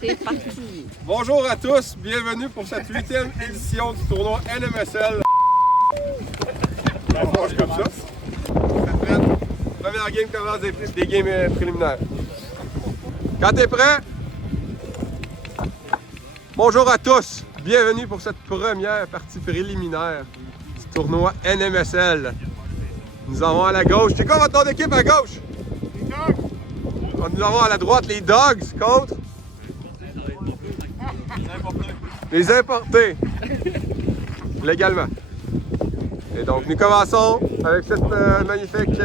C'est parti. Bonjour à tous, bienvenue pour cette 8e édition du tournoi NMSL. Ça mange comme ça. Prête? Première game commence des games préliminaires. Quand t'es prêt? Bonjour à tous, bienvenue pour cette première partie préliminaire du tournoi NMSL. Nous avons à la gauche, c'est quoi votre nom d'équipe à gauche? Les Dogs. Nous avons à la droite les Dogs contre? Les importés. Légalement. Et donc, nous commençons avec cette magnifique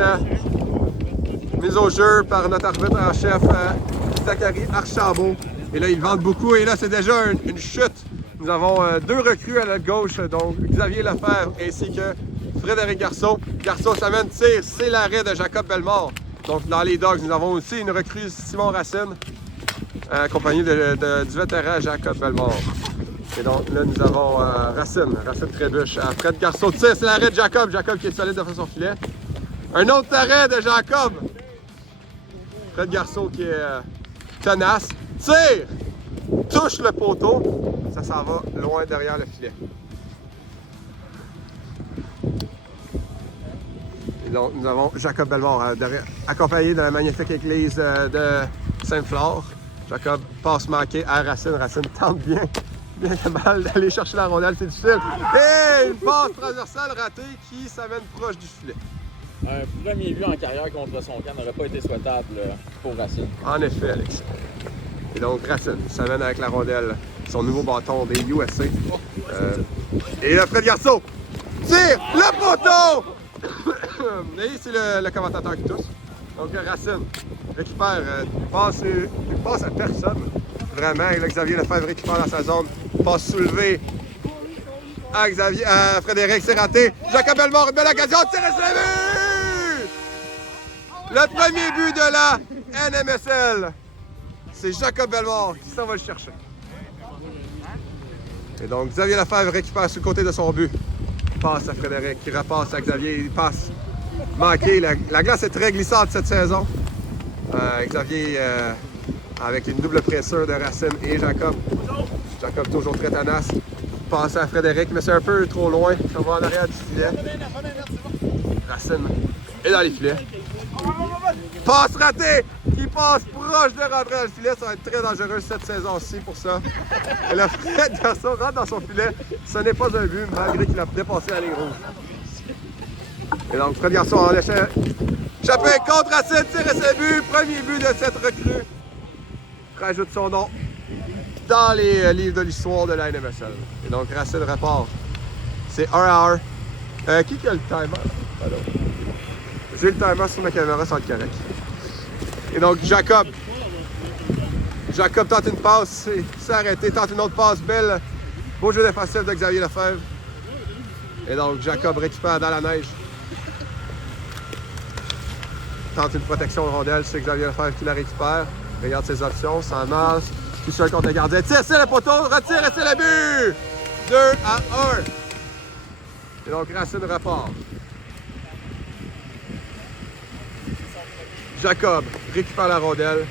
mise au jeu par notre arbitre en chef, Zachary Archambault. Et là, ils vendent beaucoup. Et là, c'est déjà une chute. Nous avons deux recrues à notre gauche, donc Xavier Lefebvre ainsi que Frédéric Garceau. Garceau s'amène, tire, c'est l'arrêt de Jacob Bellemare. Donc, dans les Dogs, nous avons aussi une recrue, Simon Racine, accompagné du vétéran Jacob Bellemare. Et donc là, nous avons Racine Trébuche. Fred Garceau tire, c'est l'arrêt de Jacob. Jacob qui est solide devant son filet. Un autre arrêt de Jacob. Fred Garceau qui est tenace. Tire! Touche le poteau. Ça s'en va loin derrière le filet. Et donc, nous avons Jacob Bellemare accompagné de la magnifique église de Sainte-Flore. Jacob passe manqué à Racine. Racine tente bien mal d'aller chercher la rondelle, c'est difficile. Et une passe transversale ratée qui s'amène proche du filet. Un premier but en carrière contre son camp n'aurait pas été souhaitable pour Racine. En effet, Alex. Et donc, Racine s'amène avec la rondelle, son nouveau bâton des USA. Et là, Fred Garceau tire le poteau! Et c'est le commentateur qui tousse. Donc, Racine récupère, il passe à personne. Vraiment, et là, Xavier Lefebvre récupère dans sa zone. Passe soulevée à Frédéric, c'est raté. Jacob Bellemare, une belle occasion, tire et c'est le but! Le premier but de la NMSL. C'est Jacob Bellemare qui s'en va le chercher. Et donc, Xavier Lefebvre récupère sur le côté de son but. Passe à Frédéric, qui repasse à Xavier, il passe. Manqué, la glace est très glissante cette saison. Xavier avec une double pressure de Racine et Jacob. Jacob toujours très tenace. Passe à Frédéric, mais c'est un peu trop loin. Ça va en arrière du filet. Racine est dans les filets. Passe ratée qui passe proche de rentrer dans le filet. Ça va être très dangereux cette saison-ci pour ça. Et là, Fred Garceau rentre dans son filet. Ce n'est pas un but, malgré qu'il a dépassé la ligne rouge. Et donc, Fred Garceau en laissé échapper contre Racine, tire et ses buts. Premier but de cette recrue. Rajoute son nom dans les livres de l'histoire de la NMSL. Et donc, Racine repart. C'est 1 à 1. Qui a le timer? Alors, j'ai le timer sur ma caméra, ça va être correct. Et donc, Jacob. Jacob tente une passe, c'est arrêté. Tente une autre passe, belle. Beau jeu défensif de Xavier Lefebvre. Et donc, Jacob récupère dans la neige. Tente une protection de rondelle, c'est Xavier Lefebvre qui la récupère. Regarde ses options, ça marche. Tout seul contre le gardien. Tire, c'est le poteau, retire et c'est le but! 2 à 1. Et donc, Racine repart. Jacob récupère la rondelle,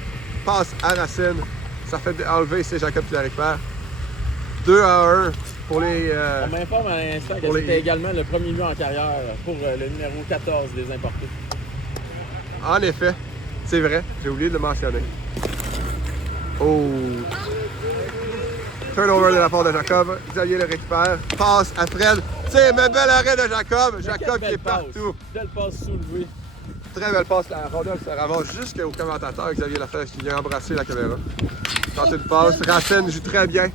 passe à Racine. Ça fait enlever, c'est Jacob qui la récupère. 2 à 1 pour les... On m'informe à l'instant que c'était également le premier but en carrière pour le numéro 14 des importés. En effet, c'est vrai, j'ai oublié de le mentionner. Oh! Turnover de la part de Jacob. Xavier le récupère. Passe à Fred. Tiens, mais bel arrêt de Jacob. Jacob qui est partout. Belle passe soulevée. Très belle passe. La rondelle se ramasse jusqu'au commentateur. Xavier Lefebvre qui vient embrasser la caméra. Tente une passe. Racine joue très bien.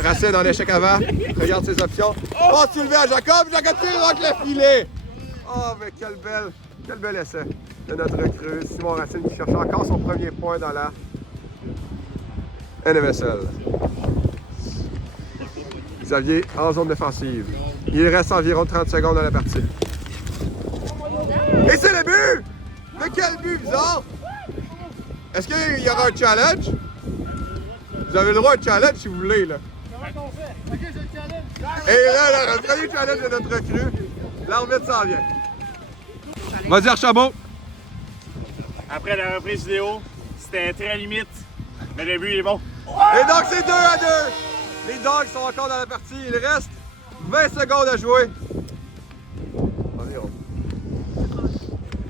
Racine en échec avant. Regarde ses options. Passe soulevée à Jacob. Jacob tire avec le filet. Oh, mais quel bel essai de notre recrue. Simon Racine qui cherche encore son premier point dans la NMSL. Xavier en zone défensive. Il reste environ 30 secondes dans la partie. Et c'est le but! Mais quel but bizarre! Est-ce qu'il y aura un challenge? Vous avez le droit à un challenge si vous voulez, là. Et là, le premier challenge de notre recrue. L'arbitre s'en vient. Vas-y, Archambault. Après la reprise vidéo, c'était très limite, mais le but il est bon. Et donc, c'est 2-2. Les Dogs sont encore dans la partie. Il reste 20 secondes à jouer. Environ.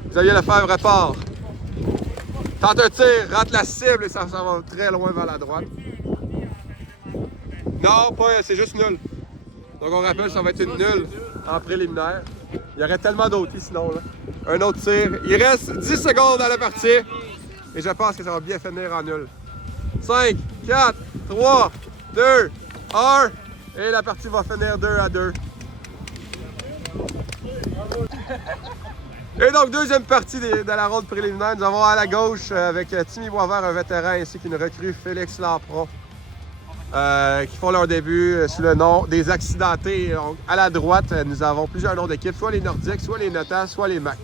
Xavier Lefebvre répare. Tente un tir, rate la cible et ça va très loin vers la droite. Non, pas, c'est juste nul. Donc on rappelle, ça va être une nulle en préliminaire. Il y aurait tellement d'autres sinon. Là. Un autre tir. Il reste 10 secondes à la partie. Et je pense que ça va bien finir en nul. 5, 4, 3, 2, 1. Et la partie va finir 2-2. Et donc, deuxième partie de la ronde préliminaire. Nous avons à la gauche, avec Timmy Boisvert, un vétéran, ainsi qu'une recrue, Félix Lampron, qui font leur début sous le nom des accidentés. Donc, à la droite, nous avons plusieurs noms d'équipes, soit les Nordiques, soit les Notas, soit les Mac.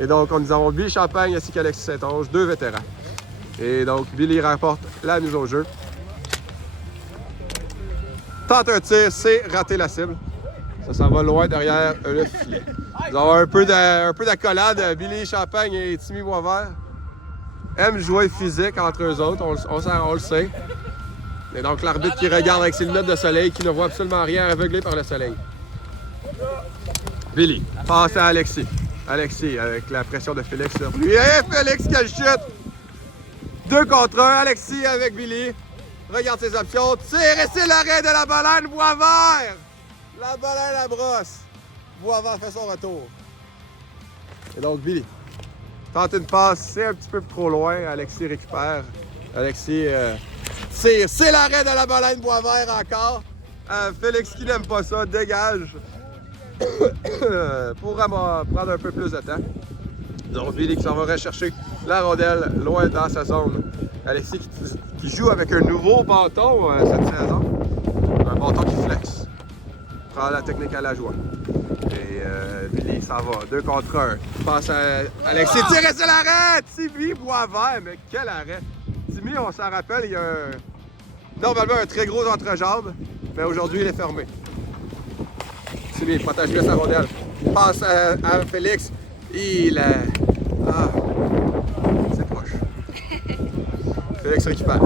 Et donc, nous avons Billy Champagne ainsi qu'Alexis Saint-Onge, deux vétérans. Et donc, Billy rapporte la mise au jeu. Tente un tir, c'est rater la cible. Ça va loin derrière le filet. Nous avons un peu d'accolade. Billy Champagne et Timmy Boisvert aiment jouer physique entre eux autres, on le sait. Et donc l'arbitre qui regarde avec ses lunettes de soleil, qui ne voit absolument rien, aveuglé par le soleil. Billy passe à Alexis. Alexis avec la pression de Félix sur lui. Et Félix qui chute! 2 contre 1. Alexis avec Billy. Regarde ses options. Tire et c'est l'arrêt de la baleine Boisvert! La baleine à brosse. Boisvert fait son retour. Et donc Billy tente une passe, c'est un petit peu trop loin. Alexis récupère. Alexis tire. C'est l'arrêt de la baleine Boisvert encore. Félix qui n'aime pas ça, dégage. Pourra prendre un peu plus de temps. Donc Billy qui s'en va rechercher la rondelle loin dans sa zone. Alexis qui joue avec un nouveau bâton cette saison. Un bâton qui flex. Prend la technique à la joie. Et Billy s'en va. 2 contre 1. Passe à Alexis. Tire et c'est l'arrêt! Timmy Boisvert. Mais quel arrêt! Timmy, on s'en rappelle, il y a normalement un très gros entrejambe. Mais aujourd'hui, il est fermé. Timmy protège bien sa rondelle. Passe à Félix. C'est proche. Félix récupère.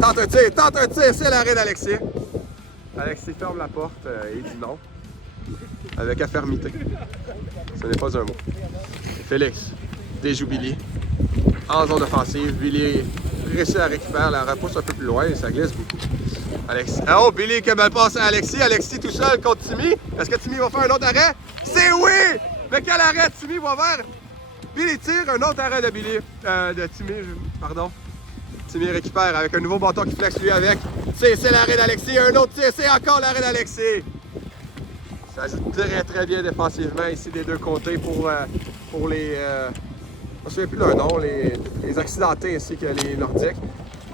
Tente un tir, c'est l'arrêt d'Alexis. Alexis ferme la porte et dit non. Avec affermité. Ce n'est pas un mot. Félix déjoue Billy. En zone offensive, Billy réussit à récupérer, la repousse un peu plus loin et ça glisse beaucoup. Alexis. Oh, Billy qui a mal passé à Alexis. Alexis tout seul contre Timmy. Est-ce que Timmy va faire un autre arrêt? C'est oui! Mais quel arrêt Timmy va faire? Billy tire, un autre arrêt de Billy. De Timmy, pardon. Timmy récupère avec un nouveau bâton qui flex lui avec. C'est l'arrêt d'Alexis. Un autre tir, c'est encore l'arrêt d'Alexis. Ça joue très très bien défensivement ici des deux côtés pour les... je ne me souviens plus leur nom, les accidentés ainsi que les Nordiques.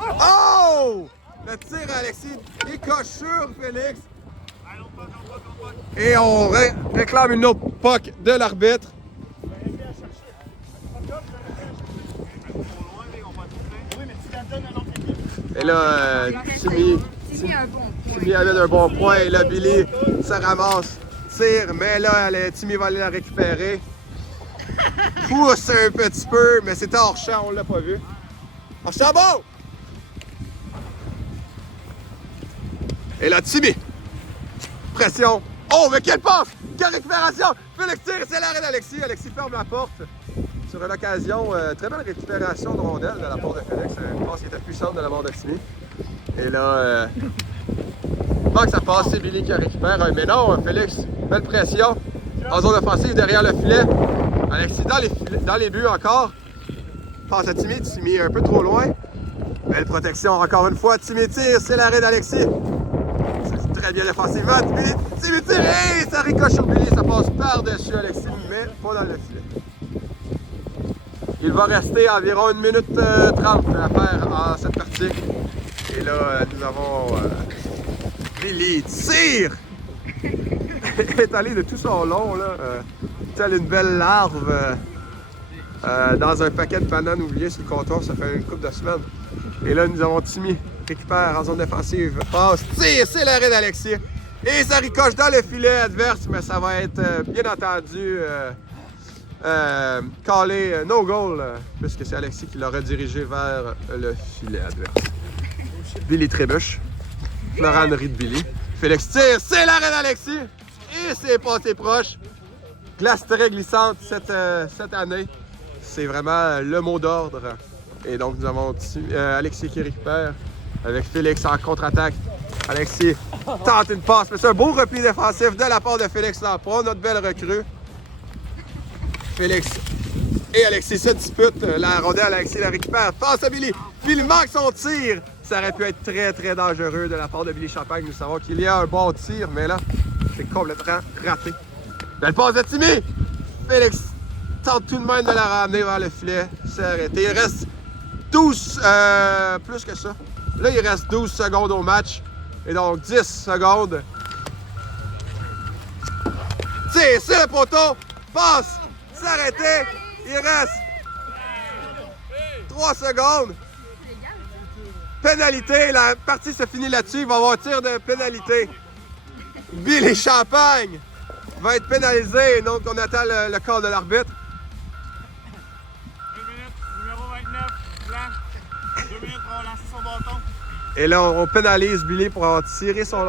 Oh! Le tir à Alexis décoche sur Félix. Et on réclame une autre puck de l'arbitre. Et là, Timmy avait un bon point. Et là, Billy se ramasse, tire, mais là, Timmy va aller la récupérer. Pousse un petit peu, mais c'était hors champ, on l'a pas vu. Hors champ, bon! Et là, Timmy. Pression. Oh, mais quelle passe! Quelle récupération! Félix tire, c'est l'arrêt d'Alexis. Alexis ferme la porte. Sur une occasion, très belle récupération de rondelle de la part de Félix. Une passe qui était puissante de la part de Timmy. Et là, manque sa passe, c'est Billy qui la récupère. Mais non, Félix, belle pression. En zone offensive derrière le filet. Alexis dans les buts encore. Passe à Timmy. Timmy un peu trop loin. Belle protection encore une fois. Timmy tire, c'est l'arrêt d'Alexis. C'est très bien défensivement. Timmy tire, et ça ricoche sur Billy. Ça passe par-dessus Alexis, mais pas dans le filet. Il va rester environ 1 minute 30 à faire en cette partie. Et là, nous avons Billy tire! Il est allé de tout son long, là, tel une belle larve dans un paquet de bananes oubliées sur le comptoir, ça fait une couple de semaines. Et là, nous avons Timmy, récupère en zone défensive, passe, tire, c'est l'arrêt d'Alexis. Et ça ricoche dans le filet adverse, mais ça va être bien entendu callé no goal, puisque c'est Alexis qui l'aurait dirigé vers le filet adverse. Billy trébuche. Florent rit de Billy. Félix tire, c'est l'arrêt d'Alexis. Et c'est passé proche. Glace très glissante cette année. C'est vraiment le mot d'ordre. Et donc, nous avons Alexis qui récupère avec Félix en contre-attaque. Alexis tente une passe, mais c'est un beau repli défensif de la part de Félix Lampron, notre belle recrue. Félix et Alexis se disputent. La rondelle, Alexis la récupère. Passe à Billy. Billy manque son tir. Ça aurait pu être très, très dangereux de la part de Billy Champagne. Nous savons qu'il y a un bon tir, mais là, c'est complètement raté. Belle passe de Timmy. Félix tente tout de même de la ramener vers le filet. C'est arrêté. Il reste 12, plus que ça. Là, il reste 12 secondes au match. Et donc, 10 secondes. Tire, c'est le poteau. Passe. C'est arrêté. Il reste 3 secondes. Pénalité. La partie se finit là-dessus. Il va y avoir un tir de pénalité. Billy Champagne va être pénalisé. Donc, on attend le call de l'arbitre. 1 minute, numéro 29, blanc. 2 minutes pour lancer son bâton. Et là, on pénalise Billy pour avoir tiré son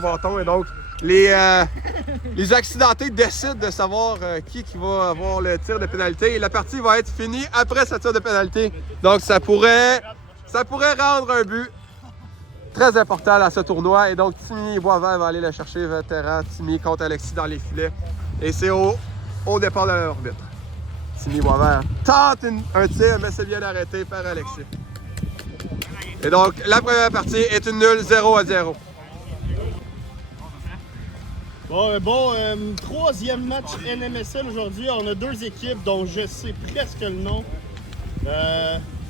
bâton. Et donc, les accidentés décident de savoir qui va avoir le tir de pénalité. Et la partie va être finie après ce tir de pénalité. Donc, ça pourrait rendre un but très important dans ce tournoi. Et donc, Timmy Boisvert va aller le chercher, vétéran. Timmy contre Alexis dans les filets. Et c'est au départ de l'arbitre. Timmy Boisvert tente un tir, mais c'est bien arrêté par Alexis. Et donc, la première partie est une nulle, 0-0. Bon, troisième match NMSL aujourd'hui. On a deux équipes dont je sais presque le nom.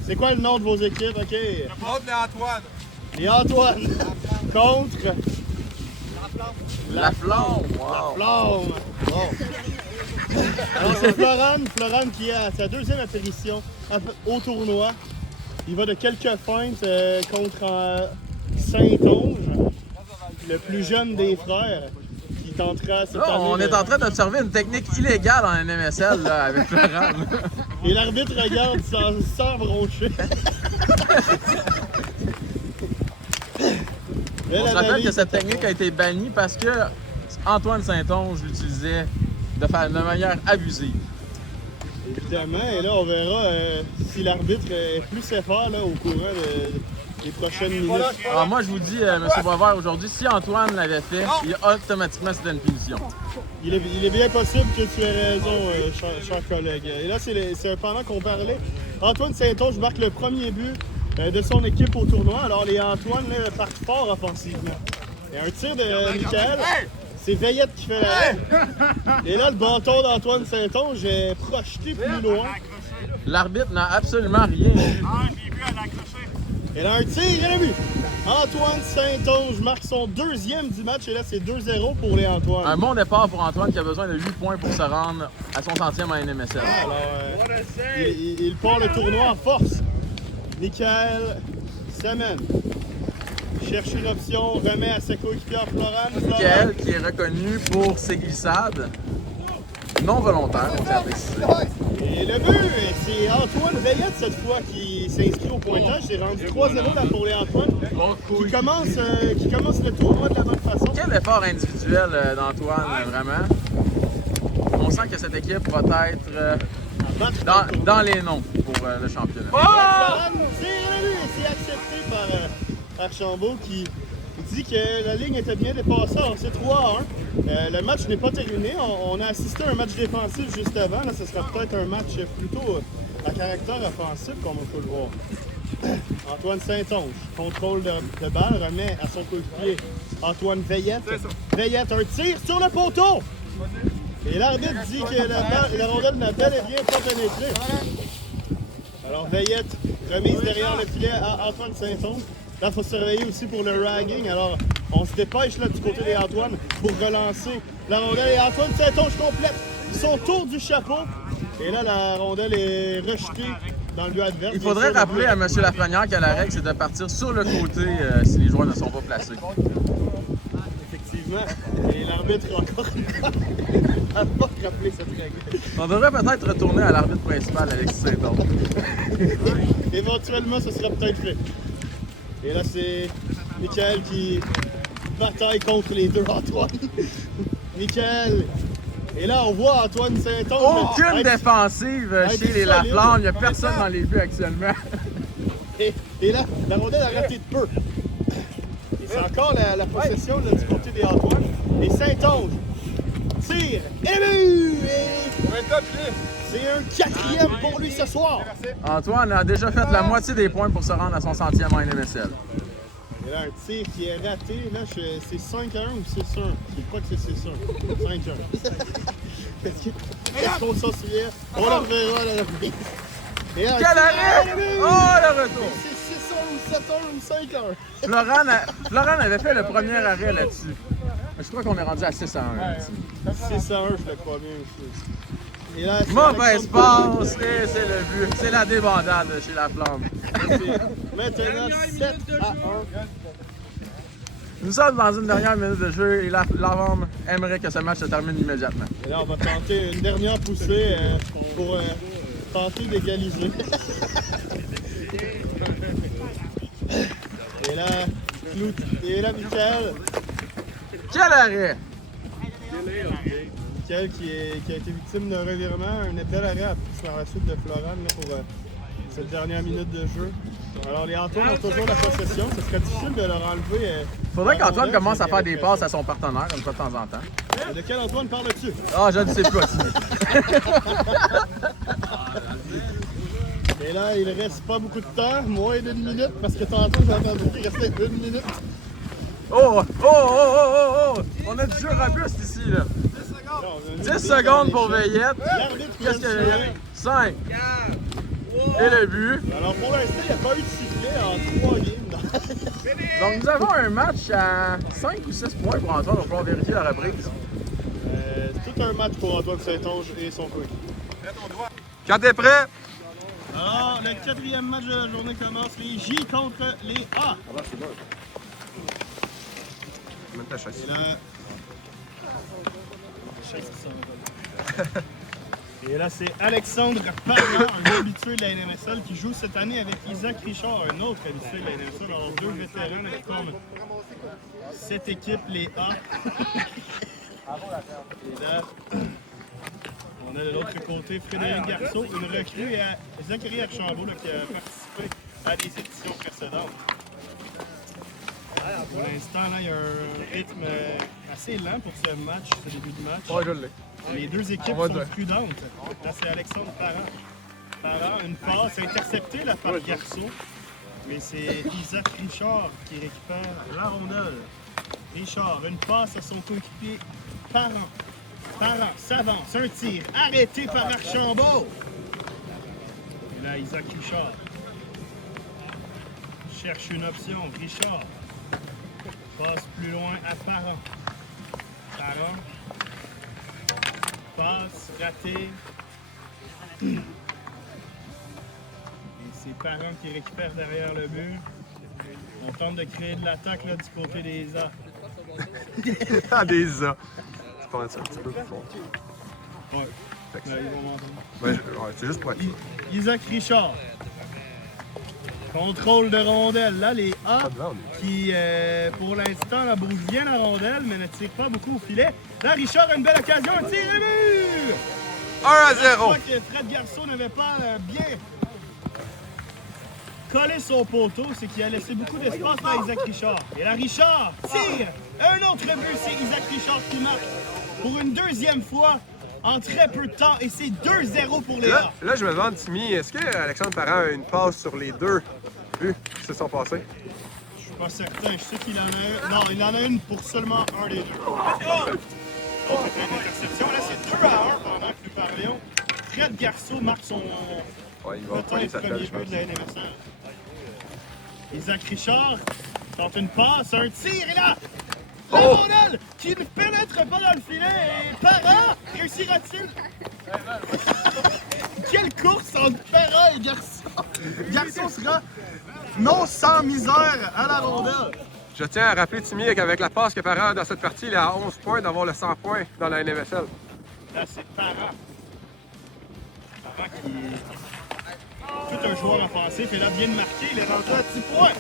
C'est quoi le nom de vos équipes? OK. Contre les Antoine. Les Antoine contre La Flamme. la Flamme. Bon. Alors, c'est Florent qui a sa deuxième apparition au tournoi. Il va de quelques feintes contre Saint-Onge, le plus jeune des frères, qui tentera cette année. On est en train d'observer une technique illégale en NMSL là, avec Florent. Et l'arbitre regarde sans broncher. On se rappelle que cette technique a été bannie parce que Antoine Saint-Onge l'utilisait de manière abusive. Évidemment, et là on verra si l'arbitre est plus sévère là, au courant des prochaines minutes. Alors moi je vous dis, M. Boisvert, aujourd'hui, si Antoine l'avait fait, automatiquement c'était une punition. Il est bien possible que tu aies raison, cher collègue. Et là, c'est pendant qu'on parlait, Antoine Saint-Onge marque le premier but de son équipe au tournoi. Alors les Antoine là, partent fort offensivement. Et un tir de Michael. C'est Veillette qui fait l'arrêt. Et là, le bâton d'Antoine Saint-Onge est projeté plus loin. L'arbitre n'a absolument rien vu. Ah, j'ai vu, elle a accroché. Et là, un tir, il a vu. Antoine Saint-Onge marque son deuxième du match. Et là, c'est 2-0 pour les Antoine. Un bon départ pour Antoine qui a besoin de 8 points pour se rendre à son centième en NMSL. Alors, il part le tournoi en force. Michael s'amène. Cherche une option, remet à ses coéquipiers Florent. Michael qui est reconnu pour ses glissades non volontaires, on tient à préciser. Et le but, c'est Antoine Veillette cette fois qui s'inscrit au pointage. C'est rendu 3-0 là pour les Antoine. Qui commence le tournoi de la bonne façon. Quel effort individuel d'Antoine, vraiment. On sent que cette équipe va être dans les noms pour le championnat. Florent tire le but et c'est accepté par Archambault qui dit que la ligne était bien dépassée. Alors c'est 3-1. Le match n'est pas terminé. On a assisté à un match défensif juste avant. Là, ce sera peut-être un match plutôt à caractère offensif, comme on peut le voir. Antoine Saint-Onge, contrôle de balle, remet à son coéquipier Antoine Veillette. Veillette, un tir sur le poteau! Et l'arbitre dit que la rondelle n'a bel et bien pas pénétré. Alors Veillette remise derrière le filet à Antoine Saint-Onge. Là, il faut se surveiller aussi pour le ragging. Alors, on se dépêche là du côté des Antoine pour relancer la rondelle. Et Antoine Saint-Onge complète son tour du chapeau. Et là, la rondelle est rejetée dans le but adverse. Il faudrait rappeler à M. Lafrenière que la règle, c'est de partir sur le côté si les joueurs ne sont pas placés. Effectivement. effectivement. Et l'arbitre a encore a pas rappelé cette règle. On devrait peut-être retourner à l'arbitre principal, Alexis Saint-Onge. Éventuellement, ce sera peut-être fait. Et là, c'est Michael qui bataille contre les deux Antoine. Michael. Et là, on voit Antoine Saint-Onge. Aucune défensive chez les Laflamme. Il n'y a personne dans les buts actuellement. Et là, la rondelle a raté de peu. Et c'est encore la possession là, du côté des Antoine. Et Saint-Onge tire et but! C'est un 4e pour lui ce soir. Antoine a déjà fait la moitié des points pour se rendre à son 100e en NMSL. Et là, un tir qui est raté. Là, c'est 5-1 ou 6-1? Je crois que c'est 6-1. 5-1. Est-ce qu'on s'en souvient? On le reverra à la reprise. Et là, Quel arrêt! Oh, le retour! C'est 6-1 ou 7-1 ou 5-1. Florent avait fait le premier arrêt là-dessus. Je crois qu'on est rendu à 6-1. 6-1, je le crois bien aussi. Et là, c'est Mauvaise Alexandre passe et c'est le but. C'est la débandade chez la Flamme. Maintenant, 7-1. Nous sommes dans une dernière minute de jeu et la Flamme aimerait que ce match se termine immédiatement. Et là, on va tenter une dernière poussée pour tenter d'égaliser. Et là, Michael. Quel arrêt! Michael qui a été victime d'un revirement, un bel arrêt par la suite de Florent là, pour cette dernière minute de jeu. Alors les Antoine ont toujours la possession, ce serait difficile de leur enlever. Faudrait qu'Antoine commence à faire des passes à son partenaire, comme ça de temps en temps. De quel Antoine parles-tu? Ah, je ne sais plus aussi. Et là, il reste pas beaucoup de temps, moins d'une minute, parce que tantôt j'ai entendu qu'il restait une minute. Oh, oh, oh, oh, oh, oh! On a du jeu robuste ici, là. 10 secondes pour Veillette. Qu'est-ce qu'il y a? 5. Et le but. Alors pour l'instant, il n'y a pas eu de sifflet en 3 games. Donc nous avons un match à 5 ou 6 points pour Antoine. On va pouvoir vérifier la reprise. C'est tout un match pour Antoine Saint-Onge et son coach. Quand t'es prêt? Alors, le 4e match de la journée commence. Les J contre les A. Mets ta chaise. Et là... Et là, c'est Alexandre Parent, un habitué de la NMSL, qui joue cette année avec Isaac Richard, un autre habitué de la NMSL. Alors, 2 vétérans qui forment cette équipe, les A. Et là, on a de l'autre côté Frédéric Garceau, une recrue, et Zachary Archambault qui a participé à des éditions précédentes. Pour l'instant, là, il y a un rythme assez lent pour ce match, ce début de match. Oh, je l'ai. Les deux équipes sont prudentes. Là, c'est Alexandre Parent. Parent, une passe interceptée là, par Garceau. Mais c'est Isaac Richard qui récupère la rondelle. Richard, une passe à son coéquipier Parent. Parent s'avance, un tir arrêté par Archambault. Et là, Isaac Richard cherche une option. Richard passe plus loin à Parent. Parent. Passe ratée. Et c'est Parent qui récupère derrière le but. On tente de créer de l'attaque là, du côté des A. Ah, des A. C'est pas ça, un petit peu plus fort. Ouais. Là, ils vont monter. Ouais, c'est juste pour être ça. Isaac Richard. Contrôle de rondelle. Là, les A qui, pour l'instant, la bougent bien la rondelle, mais ne tirent pas beaucoup au filet. Là, Richard a une belle occasion. Un tir et but! 1-0. Je crois que Fred Garceau n'avait pas bien collé son poteau. C'est qu'il a laissé beaucoup d'espace à Isaac Richard. Et là, Richard tire! Un autre but, c'est Isaac Richard qui marque pour une deuxième fois en très peu de temps. Et c'est 2-0 pour les A. Là, je me demande, Timmy, est-ce que Alexandre Parent a une passe sur les deux buts qui se sont passés? Je suis pas certain. Je sais qu'il en a un. Non, il en a une pour seulement un des deux. Oh, c'est une interception. Là, c'est 2-1 pendant que nous parlions. Fred Garceau marque son Ouais, il va prendre sa premier tête, je but pense. de la NMSL. Isaac Richard tente une passe, un tir, et là, la rondelle qui ne pénètre pas dans le filet. Et Parent réussira-t-il? Quelle course entre Parent et Garçon! Garçon sera non sans misère à la rondelle. Je tiens à rappeler, Timmy, qu'avec la passe que Parent a dans cette partie, il est à 11 points d'avoir le 100 points dans la NMSL. Là, c'est Parent. Parent qui est tout un joueur offensif et là, vient de marquer. Il est rendu à 10 points.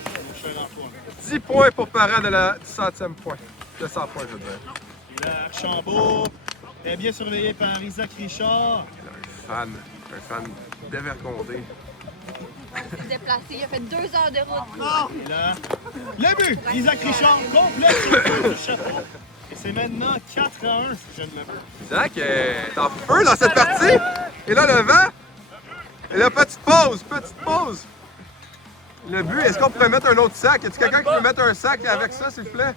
10 points pour Parent de la 100e point. De 100 points, je veux dire. Et là, Archambault est bien surveillé par Isaac Richard. Un fan dévergondé. Il s'est déplacé, il a fait 2 heures de route. Et là, le but! Isaac Richard complète sur le coup du chapeau. Et c'est maintenant 4-1 si je ne m'abuse. Isaac est en feu dans cette partie. Et là, le vent. Et là, petite pause. Le but, est-ce qu'on pourrait mettre un autre sac? Y a-t-il quelqu'un qui peut mettre un sac avec ça, s'il vous plaît?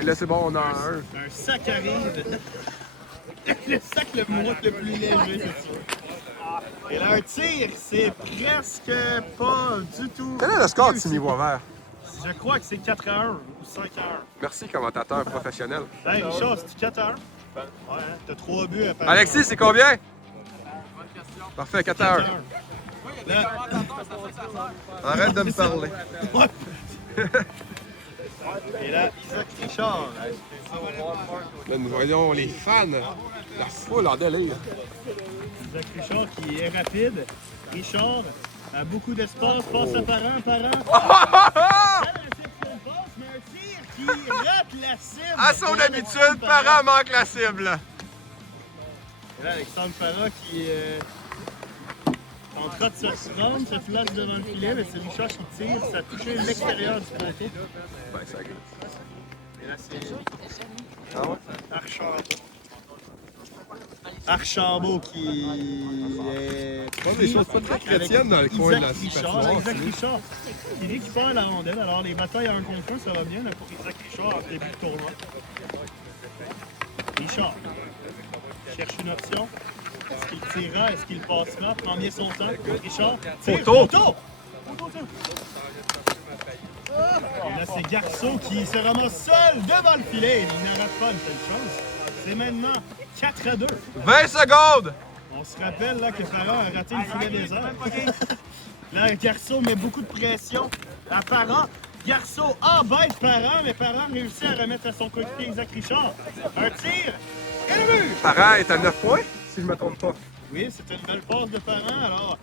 Et là, c'est bon, on en a un. Un sac arrive. Le sac le plus léger, c'est sûr. Et là, un tir, c'est presque pas du tout. Quel est le score, réussi. Timmy Boisvert? Je crois que c'est 4-1 ou 5-1. Merci, commentateur professionnel. Hey, Richard, c'est 4-1? Ouais, t'as 3 buts à faire. Alexis, c'est combien? Parfait, 4-1. Là, Arrête de me parler. et là, Isaac Richard. Là, nous voyons les fans. La foule en délire. Isaac Richard qui est rapide. Richard a beaucoup d'espace, passe à Parent. La réception de passe, mais un tir qui rate la cible. À son habitude, Parent manque la cible. Et là, Alexandre Parent qui en train de se rendre, se place devant le filet, mais c'est Richard qui tire, ça a touché l'extérieur du poteau. Ben, ça glisse. Et là, c'est Ah ouais? Archambault qui est. Pas des choses pas très chrétiennes dans le coin de la Richard, Isaac Richard qui récupère la rondelle. Alors, les batailles à 1 contre 1, ça va bien là, pour Isaac Richard en début de tournoi. Richard cherche une option. Est-ce qu'il tirera? Est-ce qu'il passera? Prend bien son temps. Richard tire. Photo! Et là, c'est Garceau qui se ramasse seul devant le filet. Il n'arrête pas une telle chance. C'est maintenant 4-2. 20 secondes! On se rappelle là, que Parent a raté le filet des airs. Là, Garceau met beaucoup de pression à Parent. Garceau embête Parent, mais Parent réussit à remettre à son coéquipier Isaac Richard. Un tir et le but! Parent est à 9 points, si je ne me trompe pas. Oui, c'est une belle passe de Parent. Alors,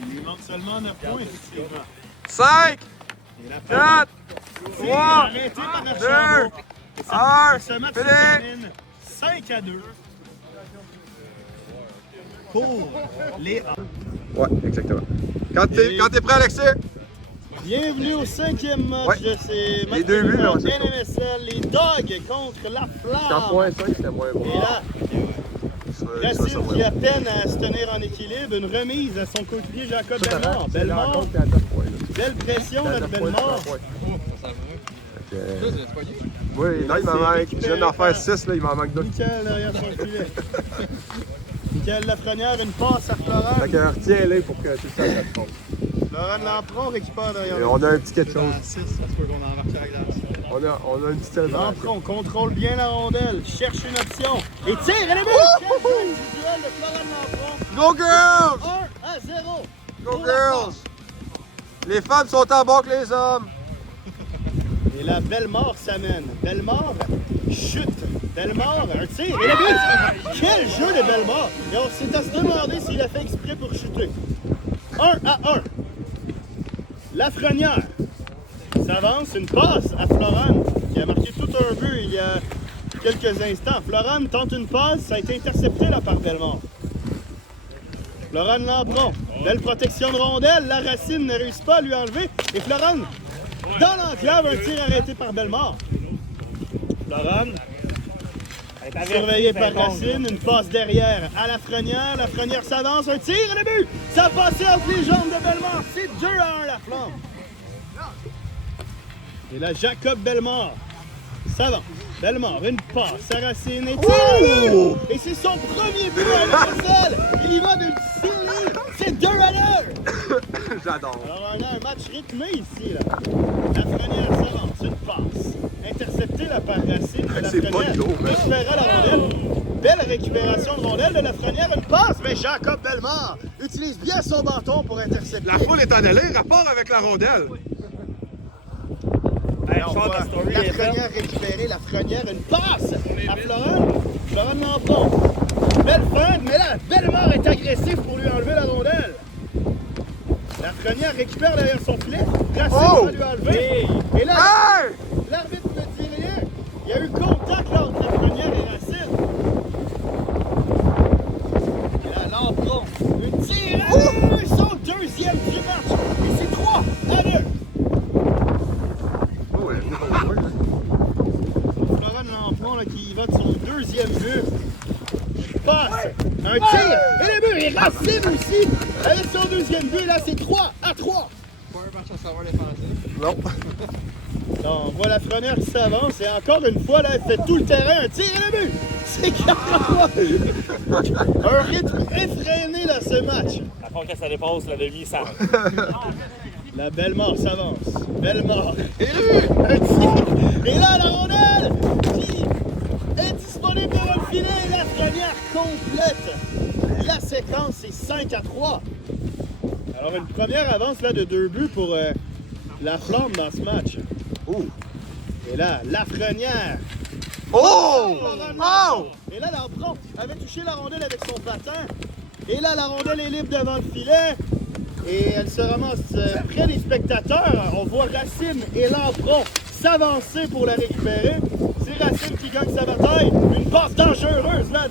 il lui manque seulement 9 points, effectivement. 5, Et la Parent 4, c'est 3, arrêté par 2, Archambault. Et ça- 1, ce match se fini! termine 5-2 pour les A. Ouais, exactement. Quand t'es prêt, Alexis? Bienvenue au 5e match Ouais. de ces matchs Les 2 buts, là, c'est ça. NMSL, les Dogs contre la Flamme. 4.5, c'était moins bon. Et là, Racine qui a peine à se tenir en équilibre, une remise à son coéquipier Jacob Bellemare. Bellemare, belle pression là, de Bellemare. Oui, là, il m'en manque. Je viens d'en faire 6, là, il m'en manque 2. Michael derrière son filet. Michael Lafrenière, une passe à Florent. Fait que retiens-les pour que tu le fasses la compte. Florent Lampron récupère derrière. Et on a un petit quelque chose. On a un petit tel. Lampron contrôle bien la rondelle, cherche une option et tire, elle est belle! Quel jeu individuel de Florent Lampron. Go girls! 1-0. Go girls! Les femmes sont en bas que les hommes. Et là, Bellemare s'amène. Bellemare chute. Bellemare, un tir et le but! Quel jeu de Bellemare! Et on s'est à se demander s'il a fait exprès pour chuter. 1-1. Lafrenière s'avance, une passe à Florent qui a marqué tout un but il y a quelques instants. Florent tente une passe, ça a été intercepté là par Bellemare. Florent Lampron, belle protection de rondelle, la Racine ne réussit pas à lui enlever. Et Florent, dans l'enclave, un tir arrêté par Bellemare. Florent, surveillé par Racine, une passe derrière à Lafrenière. Lafrenière s'avance, un tir et le but! Ça a passé entre les jambes de Bellemare, c'est 2-1 la Flamme. Et là, Jacob Bellemare s'avance. Bellemare, une passe à Racine et tire! Et c'est son premier but à l'USL! Il y va d'une série! C'est 2-2! J'adore. Alors on a un match rythmé ici. Là. Lafrenière s'avance, une passe. Interceptée là, par Racine. C'est pas de l'eau, mais- récupéra la rondelle. Belle récupération de rondelle de Lafrenière, une passe, mais Jacob Bellemare utilise bien son bâton pour intercepter. La foule est en délire, rapport avec la rondelle. Là, on voit Lafrenière récupérer, Lafrenière, une passe à Florent. Florent Lampron. Belle feinte, mais là, Bellemare est agressif pour lui enlever la rondelle. Lafrenière récupère derrière son filet. Racine va lui enlever. Et là, l'arbitre ne dit rien. Il y a eu contact là entre Lafrenière et Racine. Et là, Lampron. Une tire. Son deuxième du match. Et c'est 3-2. Florent Lampron là, qui va de son deuxième but. Passe, un tir, et le but, et Racine aussi, avec son deuxième but, là c'est 3-3. Pas un match à savoir défensif. Non. Donc, on voit Lafrenière qui s'avance, et encore une fois, là, elle fait tout le terrain, un tir et le but. C'est 4-3. Un rythme effréné dans ce match. Par contre, quand ça dépasse la demi, ça. La Bellemare s'avance. Bellemare. Un tir. Et là, la rondelle qui est disponible devant le filet. Et Lafrenière complète la séquence. C'est 5-3. Alors, une première avance là, de 2 buts pour la Flamme dans ce match. Et là, Lafrenière. Et là, Lampron avait touché la rondelle avec son patin. Et là, la rondelle est libre devant le filet. Et elle se ramasse près des spectateurs. On voit Racine et Lampron s'avancer pour la récupérer. C'est Racine qui gagne sa bataille. Une passe dangereuse là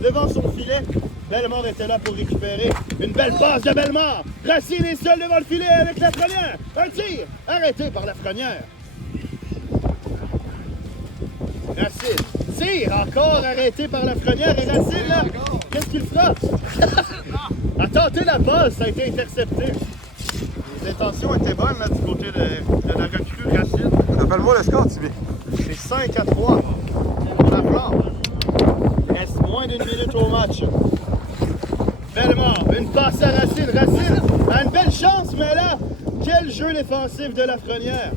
devant son filet. Bellemare était là pour récupérer. Une belle passe de Bellemare. Racine est seul devant le filet avec Lafrenière. Un tir arrêté par Lafrenière. Racine tire encore arrêté par Lafrenière. Et Racine là, qu'est-ce qu'il fera? A tenté la passe, ça a été intercepté. Les intentions étaient bonnes là, du côté de la recrue Racine. Rappelle-moi le score, Tibi. C'est 5-3 pour la Flamme. Il reste moins d'une minute au match. Bellemare, une passe à Racine. Racine a une belle chance, mais là, quel jeu défensif de Lafrenière.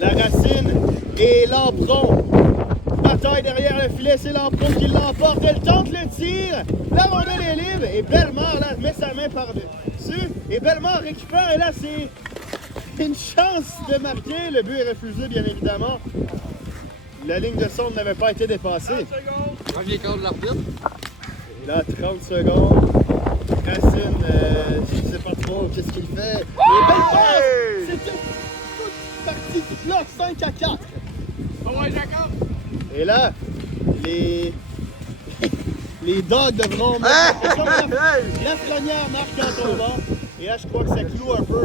La Racine et Lampron. Bataille derrière le filet, c'est Lampron qui l'emporte. Elle tente le tir. La rondelle est libre et Bellemare là, met sa main par-dessus. Et Bellemare récupère et là, c'est une chance de marquer. Le but est refusé, bien évidemment. La ligne de sonde n'avait pas été dépassée. Premier quart de l'arbitre. Et là, 30 secondes. Racine, je ne sais pas trop qu'est-ce qu'il fait. Et belle passe! C'était toute partie du bloc, 5-4. Et là, les Dogs devront mettre la pression. Lafrenière marque en tombant. Et là, je crois que ça cloue un peu,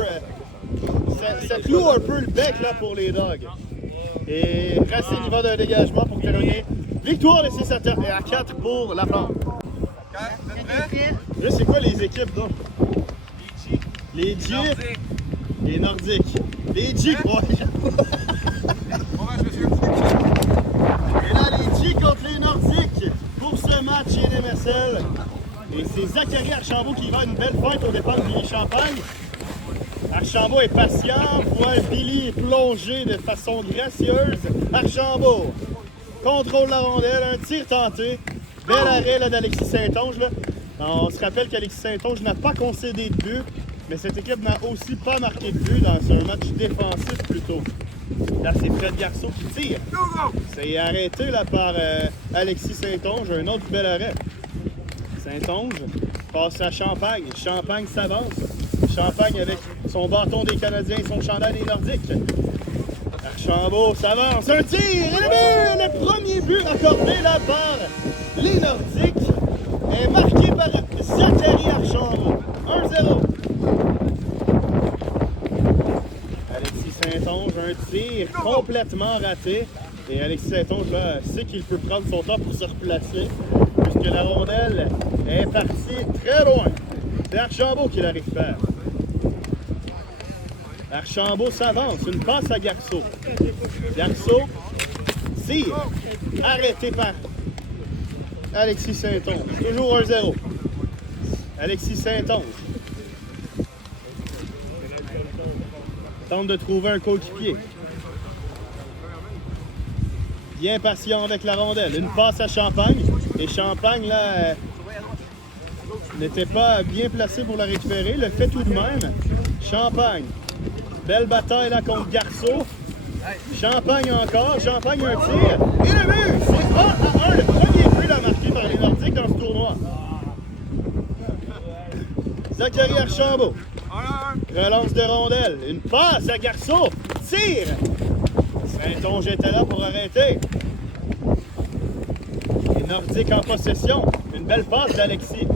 ça cloue un peu le bec là, pour les Dogs. Et Racine y va d'un dégagement pour terminer. Victoire de 6-4 pour la Flamme. Là, c'est quoi les équipes, donc? Les G. Les Nordiques. Les G, ouais. Et là, les G contre les Nordiques pour ce match NMSL. Et c'est Zachary Archambault qui va une belle feinte au départ de Billy Champagne. Archambault est patient, voit Billy plonger de façon gracieuse. Archambault contrôle la rondelle, un tir tenté. Bel arrêt là, d'Alexis Saint-Onge. Là. On se rappelle qu'Alexis Saint-Onge n'a pas concédé de but, mais cette équipe n'a aussi pas marqué de but dans un match défensif plutôt. Là, c'est Fred Garceau qui tire. C'est arrêté là, par Alexis Saint-Onge, un autre bel arrêt. Saint-Onge passe à Champagne. Champagne s'avance. Champagne avec son bâton des Canadiens et son chandail des Nordiques. Archambault s'avance. Un tir! Et le but! Le premier but accordé là par les Nordiques est marqué par Zachary Archambault. 1-0. Alexis Saint-Onge, un tir complètement raté. Et Alexis Saint-Onge là, sait qu'il peut prendre son temps pour se replacer, puisque la rondelle est partie très loin. C'est Archambault qui la récupère. Archambault s'avance, une passe à Garceau. Garceau tire, arrêté par Alexis Saint-Onge. Toujours 1-0. Alexis Saint-Onge tente de trouver un coéquipier. Bien patient avec la rondelle. Une passe à Champagne. Et Champagne, là, n'était pas bien placé pour la récupérer. Le fait tout de même. Champagne. Belle bataille là contre Garceau. Champagne encore, Champagne un tir. Et le but! C'est 1-1, le premier but là, marqué par les Nordiques dans ce tournoi. Zachary Archambault. Relance de rondelle. Une passe à Garceau. Tire! Saint-Onge était là pour arrêter. Les Nordiques en possession. Une belle passe d'Alexis.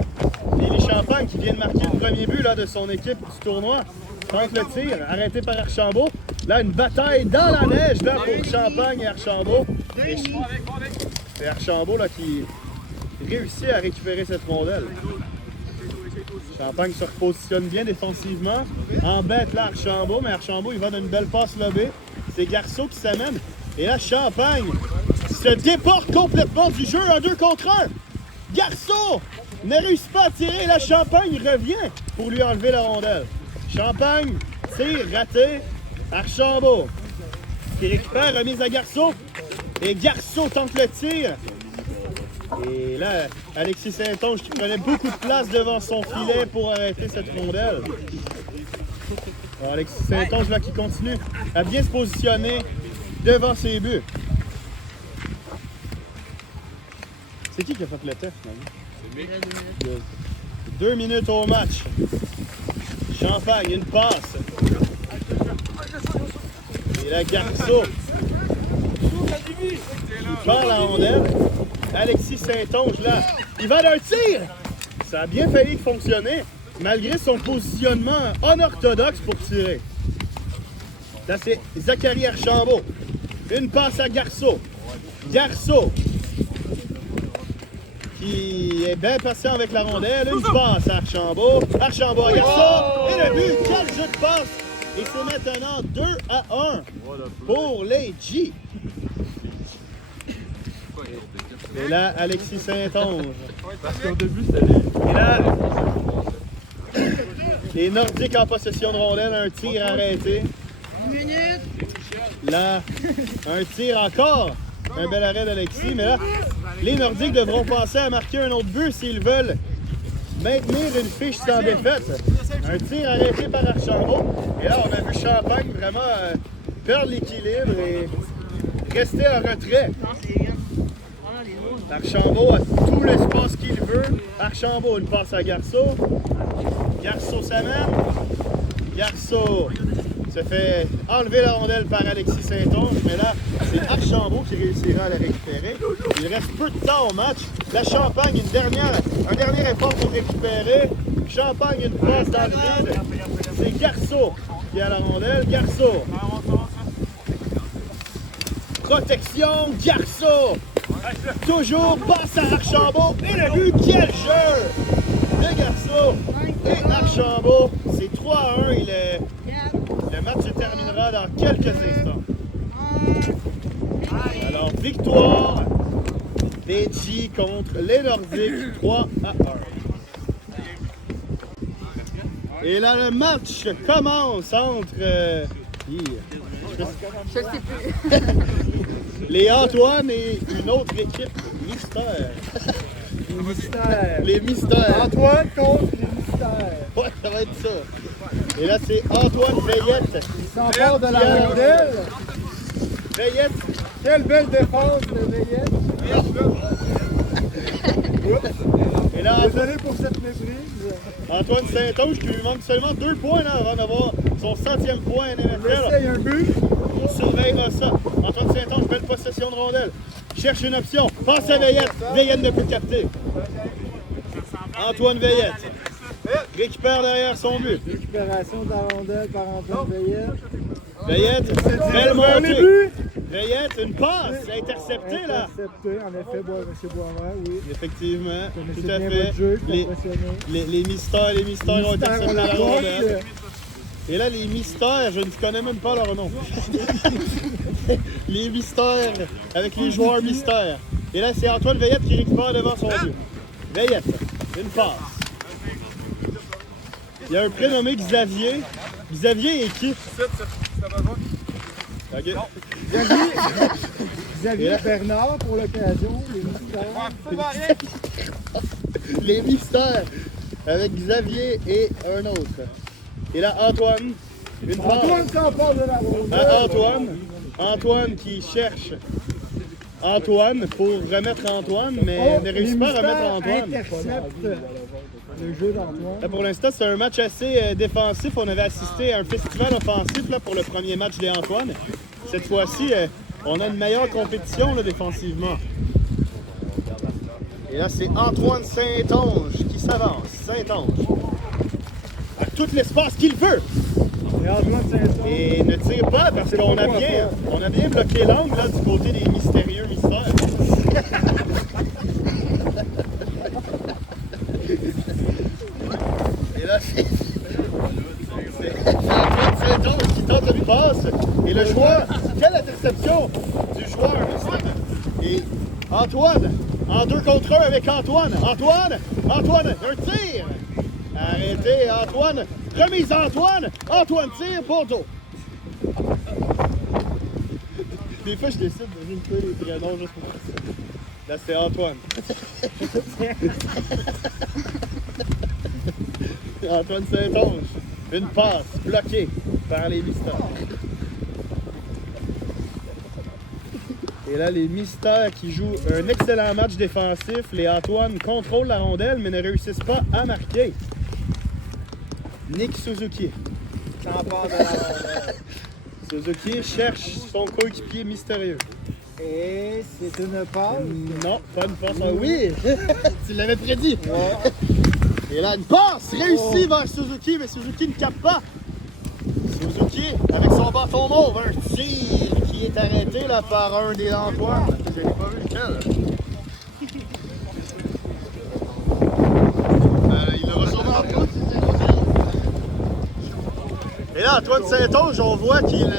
Et les Champagne qui viennent marquer le premier but là, de son équipe du tournoi. Tente le tir, arrêté par Archambault. Là, une bataille dans la neige là, pour Champagne et Archambault. Et Archambault là, qui réussit à récupérer cette rondelle. Champagne se repositionne bien défensivement. Embête là Archambault, mais Archambault il va d'une belle passe lobée. C'est Garceau qui s'amène. Et là, Champagne se déporte complètement du jeu, un 2 contre 1. Garceau ne réussit pas à tirer. Là, Champagne revient pour lui enlever la rondelle. Champagne, tire, raté. Archambault qui récupère, remise à Garceau. Et Garceau tente le tir. Et là, Alexis Saint-Onge qui prenait beaucoup de place devant son filet pour arrêter cette rondelle. Alors, Alexis Saint-Onge là qui continue à bien se positionner devant ses buts. C'est qui a fait le test, finalement? 2 minutes au match. Champagne, une passe. Et là, Garceau qui part la rondelle. Alexis Saint-Onge, là, il va d'un tir! Ça a bien failli fonctionner, malgré son positionnement unorthodoxe pour tirer. Là, c'est Zachary Archambault. Une passe à Garceau. Garceau qui est bien patient avec la rondelle. Une passe à Archambault. Archambault à Garceau. Et le but, quel jeu de passe! Et c'est maintenant 2-1 pour les G. Et là, Alexis Saint-Onge. Parce qu'au début, c'était les... Et là, les Nordiques en possession de rondelle, un tir arrêté. Là, un tir encore. Un bel arrêt d'Alexis, mais là, les Nordiques devront penser à marquer un autre but s'ils veulent maintenir une fiche sans défaite. Un tir arrêté par Archambault. Et là, on a vu Champagne vraiment perdre l'équilibre et rester en retrait. Archambault a tout l'espace qu'il veut. Archambault, une passe à Garceau. Garceau s'amène. Garceau se fait enlever la rondelle par Alexis Saint-Onge. Mais là, c'est Archambault qui réussira à la récupérer. Il reste peu de temps au match. La Champagne, un dernier effort pour récupérer. Champagne, une passe dans le vide. C'est Garceau qui a la rondelle. Garceau. Protection, Garceau. Toujours passe à Archambault. Et le but, quel jeu de Garceau et Archambault. C'est 3-1. Le match se terminera dans quelques instants. Alors, victoire des G contre les Nordiques, 3-1. Et là, le match commence entre Je sais plus. les Antoine et une autre équipe mystère. Les mystères. Antoine contre les mystères. Ouais, ça va être ça. Et là, c'est Antoine Veillette. Il s'empare de la rondelle. Veillette. Quelle belle défense de Veillette. Et là, Désolé pour cette méprise. Antoine Saint-Onge qui lui manque seulement 2 points là, avant d'avoir son 100e point en NFL. Essaye un but. On surveillera ça. Antoine Saint-Onge, belle possession de rondelle. Cherche une option. Passe à Veillette. Veillette ne peut capter. Antoine Veillette. Récupère derrière son but. Récupération de la rondelle par Antoine Veillette. Veillette. Belle montée. Veillette, une passe. Interceptée là. Intercepté, en effet, M. Boisvert, oui. Effectivement. Connaissez Tout à bien fait. votre jeu, je suis impressionné. Les mystères ont intercepté la rondelle. Et là, les mystères, je ne connais même pas leur nom. Les mystères, avec les joueurs mystères. Et là, c'est Antoine Veillette qui récupère devant son but. Veillette, une passe. Il y a un prénommé Xavier. Xavier est qui? OK. Xavier Bernard pour l'occasion, les mystères. Les mystères, avec Xavier et un autre. Et là, Antoine, une passe. Antoine s'empare de la rondelle. Antoine, Antoine qui cherche Antoine pour remettre Antoine, mais ne réussit pas à remettre Antoine. Intercepte le jeu d'Antoine. Là, pour l'instant, c'est un match assez défensif. On avait assisté à un festival offensif là, pour le premier match des Antoine. Cette fois-ci, on a une meilleure compétition là, défensivement. Et là, c'est Antoine Saint-Onge qui s'avance. Saint-Onge. À tout l'espace qu'il veut. Et Antoine Saint-Onge. Et ne tire pas parce qu'on a bien bloqué l'angle là, du côté des mystérieux mystères. Et là, c'est Antoine Saint-Onge qui tente une passe. Et le joueur, quelle interception du joueur. Et Antoine, en 2 contre 1 avec Antoine. Antoine, un tir. Arrêtez, Antoine. Remise Antoine. Antoine tire, poteau. Des fois, je décide de jouer les prénoms juste pour ça. Là, c'est Antoine. Antoine Saint-Onge. Une passe bloquée par les mystères. Et là, les mystères qui jouent un excellent match défensif. Les Antoine contrôlent la rondelle, mais ne réussissent pas à marquer. Nick Suzuki. Suzuki cherche son coéquipier mystérieux. Et c'est une passe. Non, pas une passe. Ah oui! Tu l'avais prédit! Et là, une passe réussie vers Suzuki, mais Suzuki ne capte pas. Suzuki, avec son bâton mauve, un tir qui est arrêté là, par un des Antoine. Je n'ai pas vu lequel. Il aura sûrement pas. Et là, Antoine Saint-Onge, on voit qu'il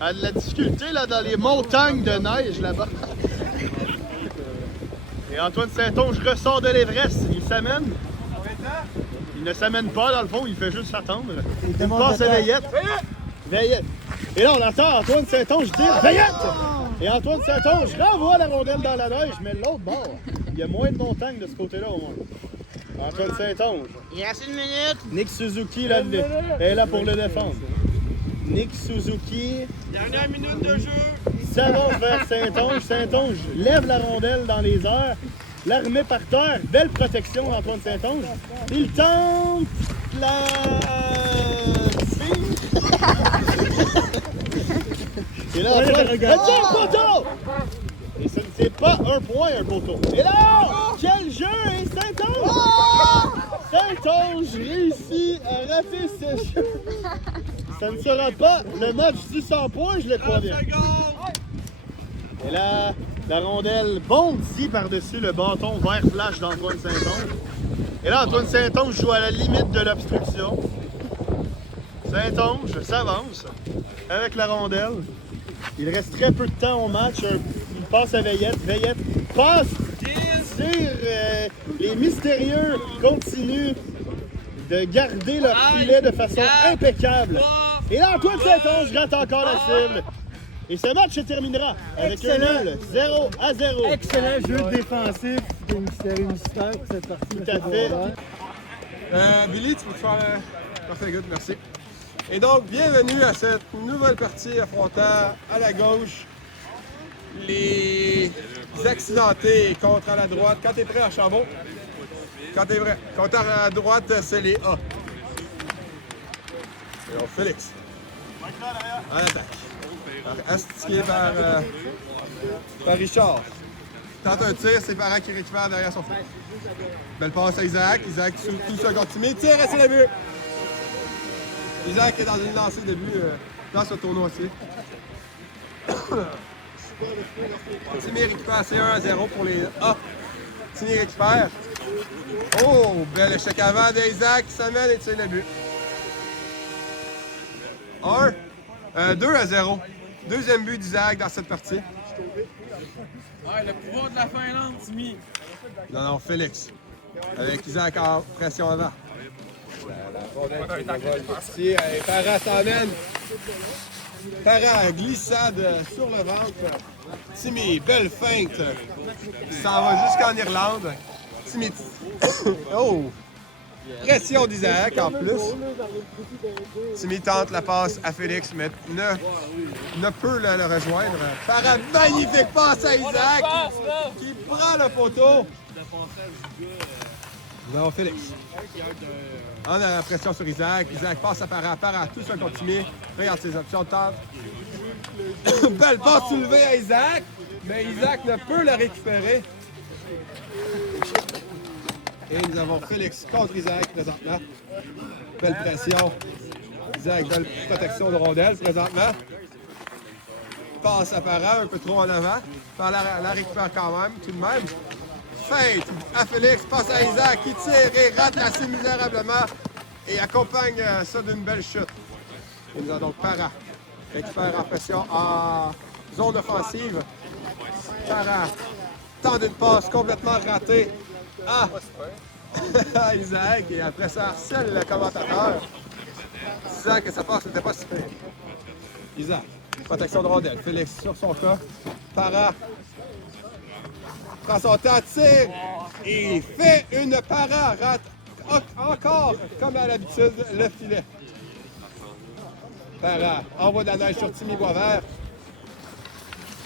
a de la difficulté là, dans les montagnes de neige là-bas. Et Antoine Saint-Onge ressort de l'Everest. Il s'amène. Il ne s'amène pas, dans le fond, il fait juste s'attendre. Il passe à Veillette. Veillette. Et là, on entend Antoine Saint-Onge dire Veillette! Et Antoine Saint-Onge renvoie la rondelle dans la neige, mais l'autre bord, il y a moins de montagnes de ce côté-là au moins. Antoine Saint-Onge. Il reste 1 minute. Nick Suzuki là, est là pour le défendre. Nick Suzuki. Dernière minute de jeu. S'avance vers Saint-Onge. Saint-Onge lève la rondelle dans les airs. La remet par terre. Belle protection d'Antoine Saint-Onge. Il tente la... Et là, Antoine... Attention, poteau! Et ce n'est pas un point, un poteau. Et là, quel jeu! Et Saint-Onge! Saint-Onge réussit à rater ce jeu. Ça ne sera pas le match du 100 points, je le crois bien. Et là, la rondelle bondit par-dessus le bâton vert flash d'Antoine Saint-Onge. Et là, Antoine Saint-Onge joue à la limite de l'obstruction. Saint-Onge s'avance avec la rondelle. Il reste très peu de temps au match. Il passe à Veillette. Veillette passe, tire. Les mystérieux continuent de garder leur filet de façon impeccable. Et là, Antoine Saint-Onge rate encore la cible. Et ce match se terminera avec un nul 0-0. Excellent jeu défensif des mystérieux mystères pour cette partie. Tout à fait. Billy, tu peux te faire... Parfait, good, merci. Et donc, bienvenue à cette nouvelle partie affrontant à la gauche les accidentés contre à la droite. Quand t'es prêt, Archambault? Quand t'es prêt. Contre à droite, c'est les A. Alors, Félix. En attaque. Astiqué par Richard. Tente un tir, c'est Parent qui récupère derrière son flanc. Belle passe à Isaac. Isaac tout seul contre Timmy. Tire, c'est le but. Isaac est dans une lancée de but dans ce tournoi aussi. Timmy récupère, c'est 1-0 pour les A. Timmy récupère. Oh, bel échec avant d'Isaac qui s'amène et tire le but. 2-0. Deuxième but d'Isaac dans cette partie. Ouais, le pouvoir de la Finlande, Timmy. Non, Félix. Avec Isaac en pression avant. La rondelle qui envole ici. Parent s'emmène. Parent, glissade sur le ventre. Timmy, belle feinte. Il s'en va jusqu'en Irlande. Timmy. Oh! Pression d'Isaac en plus. Timmy tente la passe à Félix, mais ne peut le rejoindre. Par un magnifique passe à Isaac qui prend le poteau. Nous avons Félix. On a la pression sur Isaac. Isaac passe à Para, tout seul contre Timmy. Regarde ses options de tente. Belle passe soulevée à Isaac, mais Isaac ne peut la récupérer. Et nous avons Félix contre Isaac présentement. Belle pression. Isaac, belle protection de rondelle présentement. Passe à Para, un peu trop en avant. Para la récupère quand même, tout de même. Feinte à Félix, passe à Isaac qui tire et rate assez misérablement. Et accompagne ça d'une belle chute. Et nous avons donc Para. Récupère en pression en zone offensive. Para tente une passe complètement ratée à Isaac et après ça harcèle le commentateur disant que sa passe n'était pas si pire. Isaac, protection de rondelle. Félix sur son cas. Para prend son temps, tire et fait une para. Rate encore, comme à l'habitude, le filet. Para envoie de la neige sur Timmy Boisvert.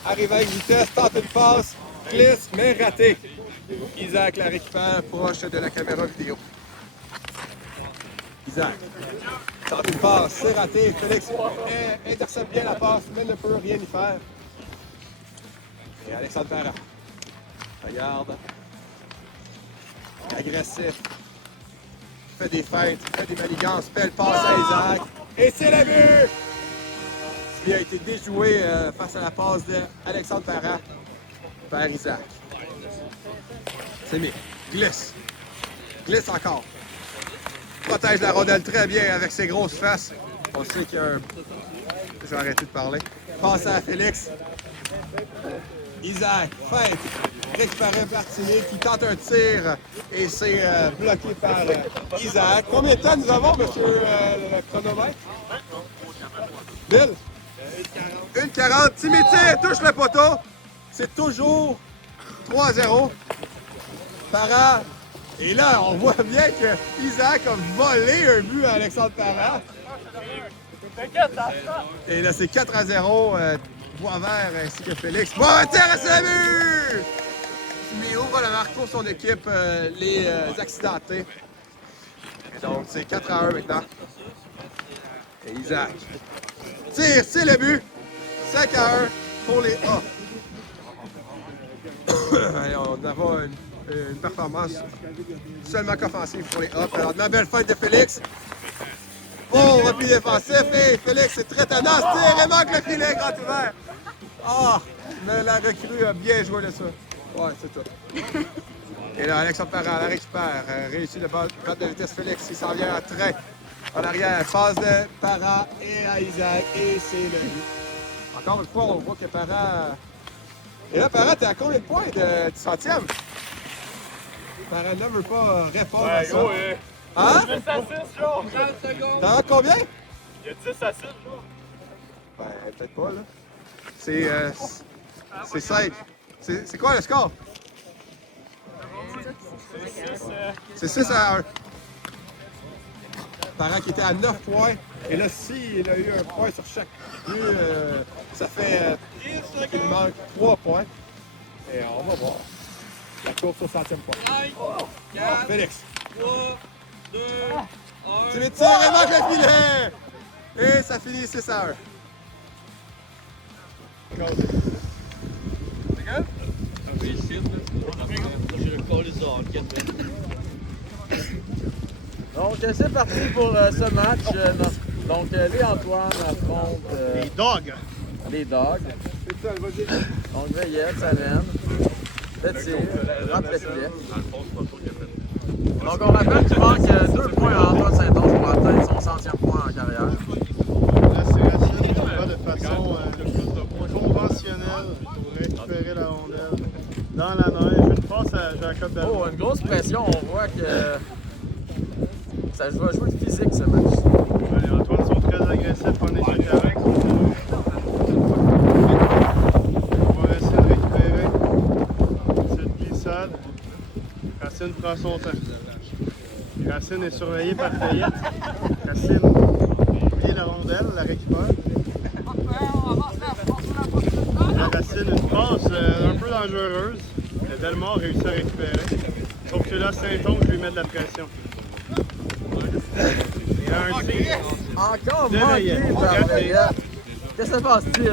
Arrive avec vitesse, tente une passe, glisse, mais raté. Isaac la récupère proche de la caméra vidéo. Isaac tente une passe, c'est raté. Félix intercepte bien la passe, mais ne peut rien y faire. Et Alexandre Para. Regarde. Agressif. Fait des feintes, fait des manigances, belle passe à Isaac. Et c'est le but! Il a été déjoué face à la passe d'Alexandre Para vers Isaac. C'est mis. Glisse. Glisse encore. Protège la rondelle très bien avec ses grosses fesses. On sait qu'il y a un... Je vais arrêter de parler. Passe à Félix. Isaac, feinte. Récupéré par Timmy qui tente un tir et c'est bloqué par Isaac. Combien de temps nous avons, monsieur le chronomètre? Bill? 1,40. Timmy tire, touche le poteau. C'est toujours 3-0. Para. Et là, on voit bien que Isaac a volé un but à Alexandre Para. Et là, c'est 4-0. Boisvert ainsi que Félix. Boisvert, c'est le but! Timmy ouvre le marque pour son équipe, les accidentés. Et donc, c'est 4-1 maintenant. Et Isaac tire, c'est le but. 5-1 pour les A. On a une performance seulement qu'offensive pour les A. Alors, la belle fête de Félix. Oh, repli défensif. Et Félix est très tenace. Tire et manque le filet, grand ouvert. Ah, mais la recrue a bien joué de ça. Ouais, c'est tout. Et là, Alexandre Para la récupère. Réussit de battre de vitesse Félix. Il s'en vient à train. En arrière, passe de Para et à Isaac. Et c'est le but. Encore une fois, on voit que Para... Et là, Para, t'es à combien de points du centième? Para ne veut pas répondre à ça. Hein? 10 à 6, genre. 30 secondes. T'en as combien? Il y a 10 à 6, genre. Ben, peut-être pas, là. C'est 5. C'est quoi le score? C'est 6 à 1. Para qui était à 9 points. Et là, s'il a eu un point sur chaque but, ça fait qu'il manque 3 points. Et on va voir. La course au 100e point. Félix. 3, 2, 1. Tu les tires et manque le filet! Et ça finit 6 à 1. Donc, c'est parti pour ce match. Donc, les Antoine affrontent Les dogs. les Dogs. Donc, Veillette, Salène, Petit, rentre le filet. Donc, on rappelle qu'il manque 2 points à Antoine Saint-Onge pour atteindre son 100e point en carrière. Là, c'est Racine qui va de façon conventionnelle pour récupérer la rondelle dans la neige. Une passe à Jacob Bell. Oh, une grosse pression. On voit que ça va jouer physique ce match. Les Antoine sont très agressifs en échec avec. On va essayer de récupérer cette glissade. Racine prend son temps. Racine est surveillé par Veillette. Racine oublie la rondelle, la récupère. La Racine, une passe un peu dangereuse. Le Delmar réussit à récupérer. Sauf que là, Saint-Onge lui met de la pression. Il y a un tir. Encore De manqué Veillette. par Raté. Veillette. Qu'est-ce que se passe-t-il?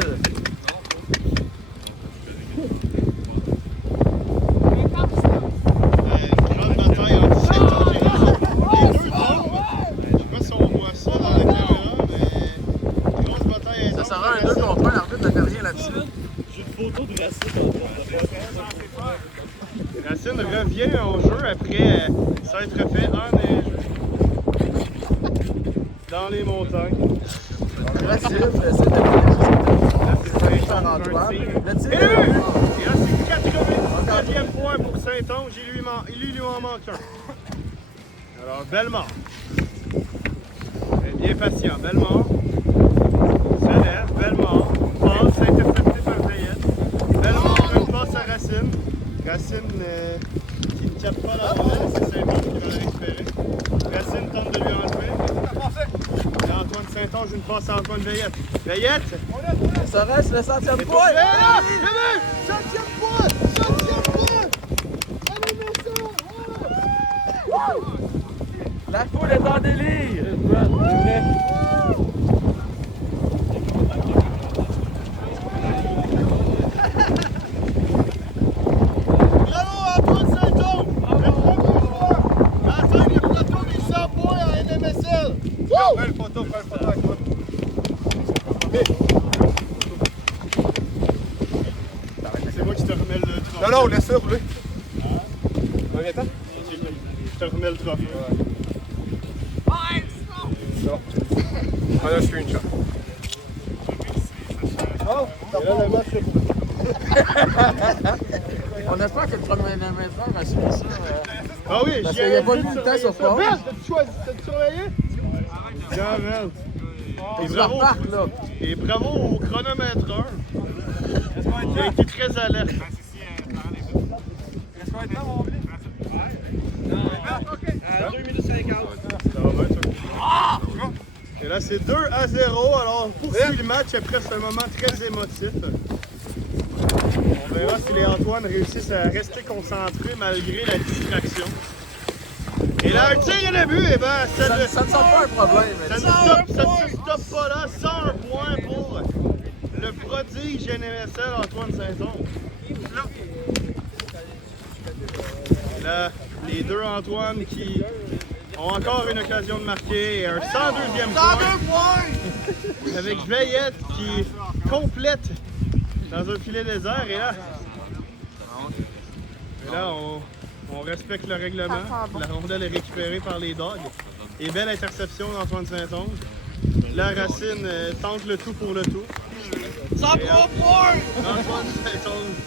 Grande bataille entre Saint-Onge et Racine. Les deux tombent. Je sais pas si on voit ça dans la caméra, mais grosse bataille Ça intense. sera un 2 contre 1, l'arbitre ne fait rien là-dessus. Racine revient au jeu après s'être fait enneigé dans les montagnes. Racine, c'est de Saint-Antoine. Le tir Et est là, bon. c'est 84e point pour Saint-Onge. Il lui en manque un. Alors, Bellemare. Bien patient. Bellemare se lève. Bellemare passe intercepté par Veillette. Bellemare fait une passe à Racine. Racine qui ne capte pas la rondelle. C'est Saint-Onge qui va la récupérer. Racine tente de lui enlever. Et Antoine Saint-Onge, une passe à Antoine Veillette. Veillette! Ça reste le 100e Et point. là, j'ai vu! 7e point! 7e point! Allez, merci! La foule est en délire. Bravo Antoine Saint-Onge! Le premier joueur à atteindre le plateau des 100 points en NMSL! Belle photo avec moi. C'est moi qui te remets le trophée. Non, non, laisse ça rouler. Attends. Je te remets le trophée. On a un screenshot. Et là, le match est pour On espère que le premier maître va suivre ça. Ah oui, Parce j'y qu'il y a avais pas dit de bulletin sur surveiller ça. forme. Merde, t'as-tu surveillé? Jamel. Et je remarque là. Et bravo au chronomètreur. Il a été très alerte. Ça va bien, ça. Et là, c'est 2-0. Alors, poursuit le match après ce moment très émotif. On verra si les Antoine réussissent à rester concentrés malgré la distraction. Et là, un tir et le but, et ben, Ça ne semble pas un problème. ça ne se stoppe pas là. 101 points pour le prodige NMSL Antoine Saint-Onge. Et là, les deux Antoine qui ont encore une occasion de marquer et un 102e point. Avec Veillette qui complète dans un filet désert. Et là on respecte le règlement. La rondelle est récupérée par les Dogs. Et belle interception d'Antoine Saint-Onge. La Racine tente le tout pour le tout. 103 points! Antoine Saint-Onge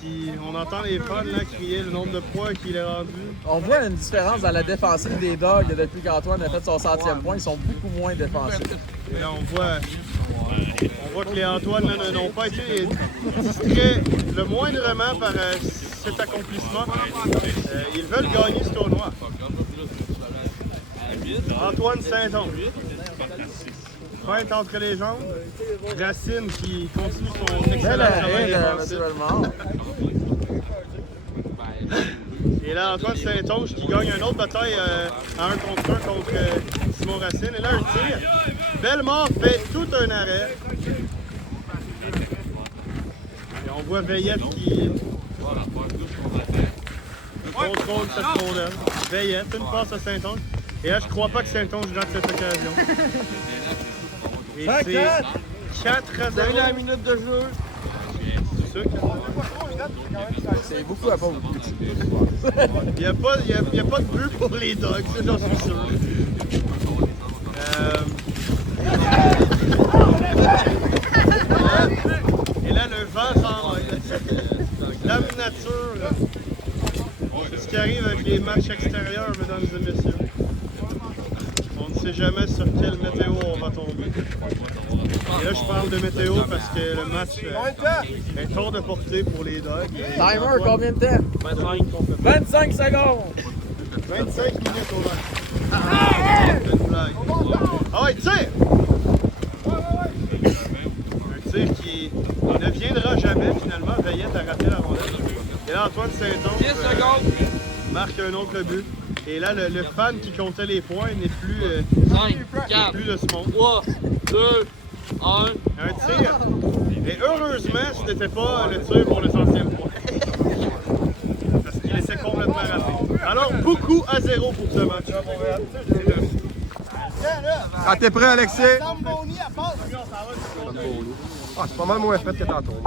qui, on entend les fans là crier le nombre de points qu'il a rendu. On voit une différence dans la défensive des Dogs depuis qu'Antoine a fait son 100e point. Ils sont beaucoup moins défensifs. Et là, on voit que les Antoine là, n'ont pas été distraits le moindrement par cet accomplissement. Ils veulent gagner ce tournoi. Antoine Saint-Onge. Pointe entre les jambes. Racine qui continue son Bel excellent travail arrêt de défensif. M. Bellemare. Et là, Antoine Saint-Onge qui gagne une autre bataille à 1 contre 1 contre Simon Racine. Et là, un tir. Bellemare fait tout un arrêt. Et on voit Veillette qui contrôle cette rondelle. Veillette, une passe à Saint-Onge. Et là, je crois pas que Saint-Onge rate cette occasion. Et c'est 4-0. Dernière minute de jeu. C'est ça, C'est beaucoup à pas beaucoup. Il n'y a pas de but pour les Dogs, ça j'en suis sûr. Et là, le vent s'en va. Dame nature. C'est ce qui arrive avec les matchs extérieurs, mesdames et messieurs. On ne sait jamais sur quelle météo on va tomber. Et là, je parle de météo parce que le match est hors de portée pour les Dogs. Timer, combien de temps? 25 secondes. 25 minutes au match. Ah ouais, tire! Un tir qui ne viendra jamais finalement. Veillette a raté la rondelle. Et là, Antoine Saint-Onge marque un autre but. Et là, le fan qui comptait les points n'est plus, 5, 4, plus de ce monde. 3, 2, 1. Un tir. Et heureusement, ce n'était pas le tir pour le 100e point. Parce qu'il laissait complètement raté. Alors, beaucoup à 0 pour ce match. Quand t'es prêt, Alexis? Ah, c'est pas mal moins fait que tantôt.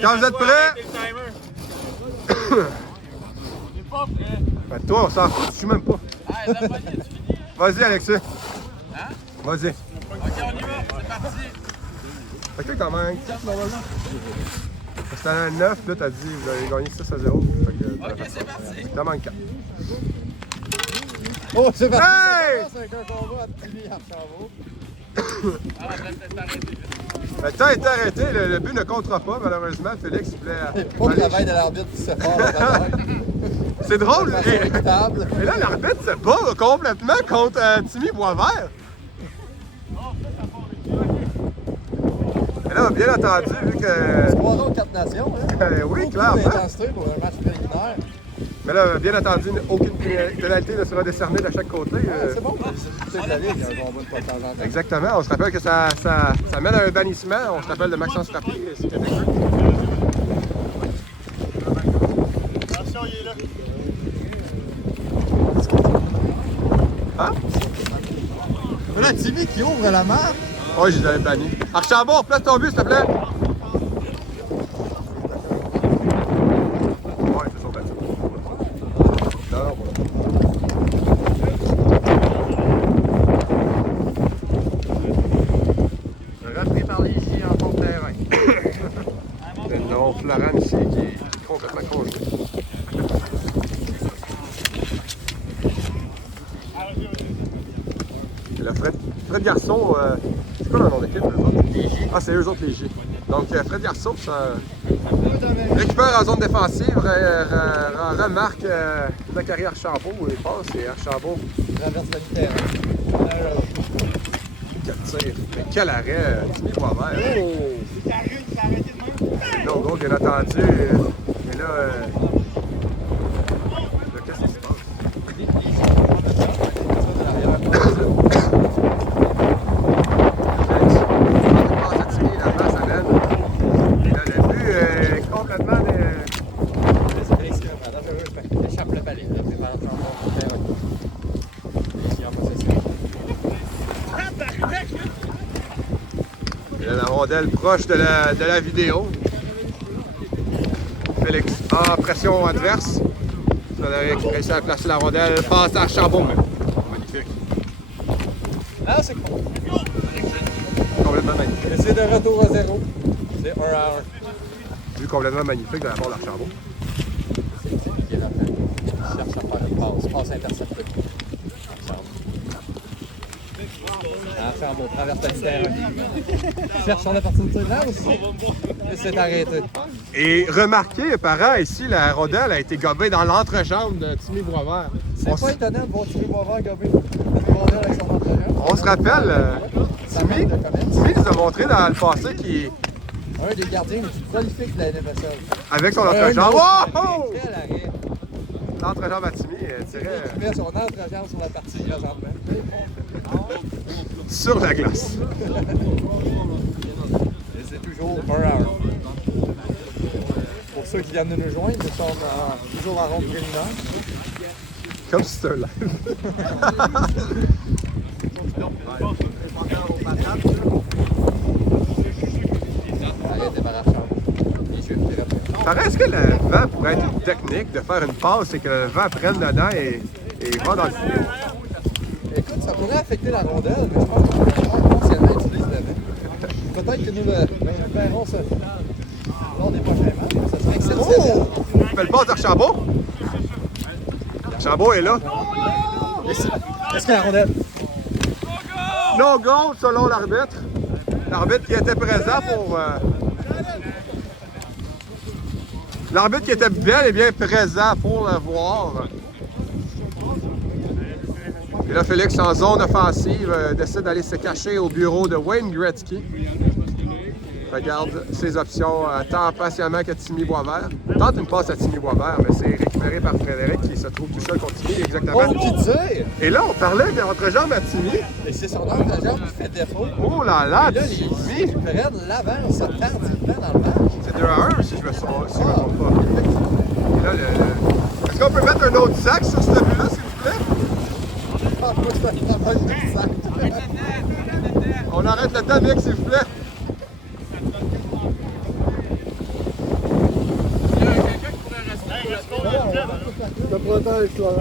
Quand vous êtes prêts? Ben toi, on s'en fout, je suis même pas. Vas-y, Alexis. Vas-y. Ok, on y va, c'est parti. Fait que quand même 4 normalement. C'était à 9, là t'as dit vous avez gagné 6 à 0. Fait que, Ok, c'est parti. t'en manques 4. Oh, c'est parti! Hey! C'est un combat à Timmy Archambault. Ah, on va peut-être arrêter. Le temps est arrêté, le but ne comptera pas malheureusement. Félix voulait. Pas le travail de l'arbitre qui se part la bataille. C'est drôle! De façon équitable. Et là, l'arbitre se bat complètement contre Timmy Boisvert. Et là, bien entendu, vu que. 3 ans, 4 nations. Hein? Oui, Beaucoup clairement. d'intensité pour un match préliminaire. Mais là, bien entendu, aucune pénalité ne sera décernée de chaque côté. C'est bon, c'est de la Ligue, un combat de pas de temps en temps. Exactement. On se rappelle que ça mène à un bannissement. On se rappelle de Maxence Frappé. C'était dégueu. Attention, il est là. Hein? Là, Timmy qui ouvre la map. Oui, je les avais bannis. Archambault, place ton but, s'il te plaît. Ouais, c'est son battu. Non, voilà. Repris par les J en fond de terrain. C'est le nom Florent ici qui est complètement congelé. Et là, Fred Garçon, c'est quoi leur nom d'équipe, eux autres? Ah, c'est eux autres, les G. Donc, Fred Garçon, ça récupère en zone défensive, remarque Zachary Archambault, il passe, et Archambault, Traverse le terrain. quel tir. Mais quel arrêt, Timmy Boisvert. Non, gros, bien entendu. Mais là, qu'est-ce qui se passe? Échappe le palais. Et là, la rondelle proche de la vidéo. Félix en pression adverse. Frédéric réussit à placer la rondelle, passe à Archambault. Magnifique. Ah, c'est con. Complètement magnifique. Et c'est de retour à 0. C'est 1 à 1. Vu complètement magnifique de la part d'Archambault. C'est Timmy qui est là. Il cherche à faire une passe interceptée. Archambault traverse le terrain. Il cherche son opportunité là aussi. Et c'est arrêté. Et remarquez, par ici, la rondelle a été gobée dans l'entrejambe de Timmy Boisvert. C'est pas étonnant de voir Timmy Boisvert gober une rondelle avec son entraîneur. On se rappelle, Timmy nous a montré dans le passé qu'il, Un des gardiens les plus prolifiques de la NFSL. avec son entrejambe, oh! Quel arrêt. L'entrejambe à Timmy tirait Il met son entrejambe sur la partie présentement. sur la glace. Et c'est toujours 1 à 1. Pour ceux qui viennent de nous joindre, nous sommes toujours en ronde préliminaire. Comme si c'était un live. Arrêt débarrassant. Bien sûr, c'est rapide. Pareil, est-ce que le vent pourrait être une technique de faire une passe et que le vent prenne dedans et va dans le filet? Écoute, ça pourrait affecter la rondelle, mais je pense que le joueur potentiellement utilise le vent. Peut-être que nous le verrons lors des prochains matchs. Ça serait exceptionnel. Oh! Belle passe d'Archambault. Archambault est là. Est-ce que la rondelle? No goal selon l'arbitre. L'arbitre qui était présent pour L'arbitre qui était bel et bien présent pour le voir. Et là, Félix, en zone offensive, décide d'aller se cacher au bureau de Wayne Gretzky. Regarde ses options, attend patiemment que Timmy Boisvert. Tente une passe à Timmy Boisvert, mais c'est récupéré par Frédéric qui se trouve tout seul contre Timmy, exactement. Oh, qui dire? Et là, on parlait de l'entrejambe à Timmy. Et c'est son entrejambe qui fait défaut. Oh là là, Et là, Timmy! prennent l'avance tardivement dans le match. C'est 2-1 si je me trompe pas. Et là, est-ce qu'on peut mettre un autre sac sur ce but-là, s'il vous plaît? Ah, moi, c'est un travail de sac. On arrête le temps, mec, s'il vous plaît. Ça protège, toi.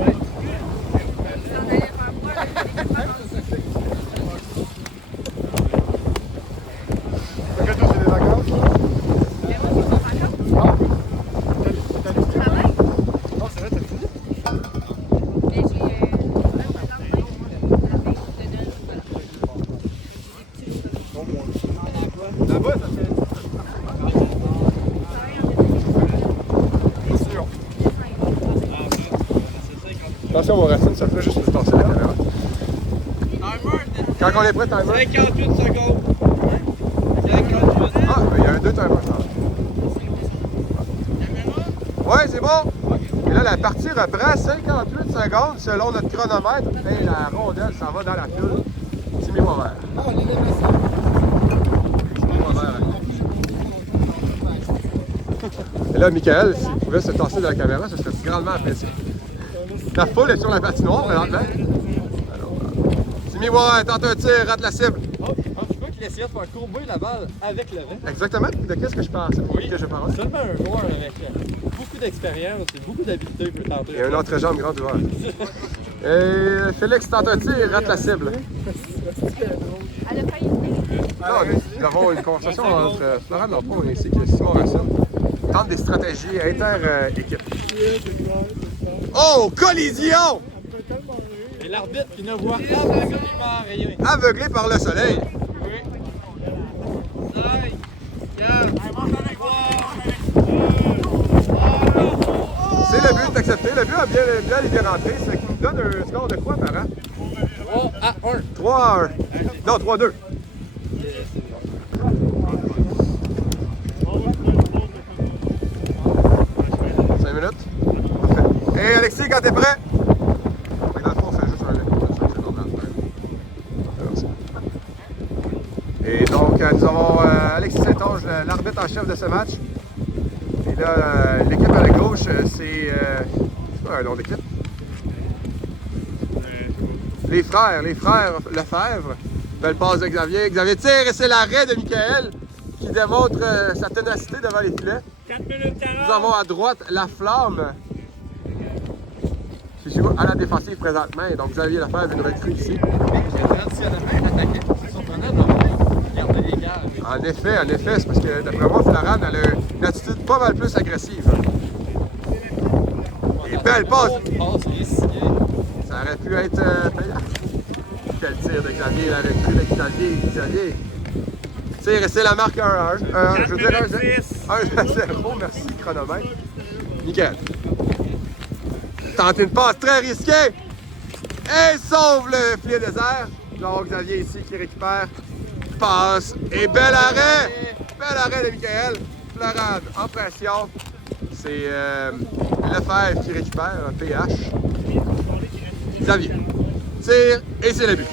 Attention, mon Racine, ça fait juste nous tasser la caméra. Quand on est prêt, timer. 58 secondes. 58. Ah, mais il y a un 2 timers. Ouais, c'est bon. Et là, la partie reprend 58 secondes selon notre chronomètre. Et la rondelle s'en va dans la file. Timmy Boisvert. Et là, Michael, s'il pouvait se tasser de la caméra, ce serait grandement apprécié. La foule est sur la patinoire, présentement. Timmy Boisvert tente un tir, rate la cible. Oh, je crois qu'il essayait de faire courber la balle avec le vent. Exactement. De qu'est-ce que je pense? Oui, que je parle? seulement un joueur avec beaucoup d'expérience et beaucoup d'habileté peut tenter. Et un entrejambe grand ouvert. Et Félix tente un tir, rate la cible. Elle a failli. Non, nous avons une conversation entre Florent Lampron ainsi que Simon Racine. Tente des stratégies inter-équipe. Oh, collision! Et l'arbitre qui ne voit absolument rien. Aveuglé par le soleil. C'est le but accepté. Le but a bien rentré. Ce qui nous donne un score de quoi, Parent? 3-1. 3-1. Non, 3-2. Et Alexis, quand t'es prêt? Dans le fond, on fait juste un et donc, nous avons Alexis Saint-Onge, l'arbitre en chef de ce match. Et là, l'équipe à la gauche, c'est pas un nom d'équipe. Les frères Lefebvre. Belle passe de Xavier. Xavier tire et c'est l'arrêt de Michael qui démontre sa ténacité devant les filets. 4 minutes 40. Nous avons à droite la Flamme qui joue à la défensive présentement. Et donc Xavier Lefebvre, une recrue ici. Traditionnellement attaqué. C'est surprenant de garder les gars. En effet, c'est parce que d'après moi, Florent a une attitude pas mal plus agressive. Et belle passe! Passe risquée. Ça aurait pu être payant. Quel tir de Xavier, la recrue de Xavier. Tire et c'est la marque 1-1. Je veux dire 1-0, merci, chronomètre. Nickel. Tente une passe très risquée. Et sauve le filet désert. Donc Xavier ici qui récupère. Passe. Et bel arrêt. Bel arrêt de Michael. Florent en pression. C'est Lefebvre qui récupère un PH. Xavier. Tire et c'est le but.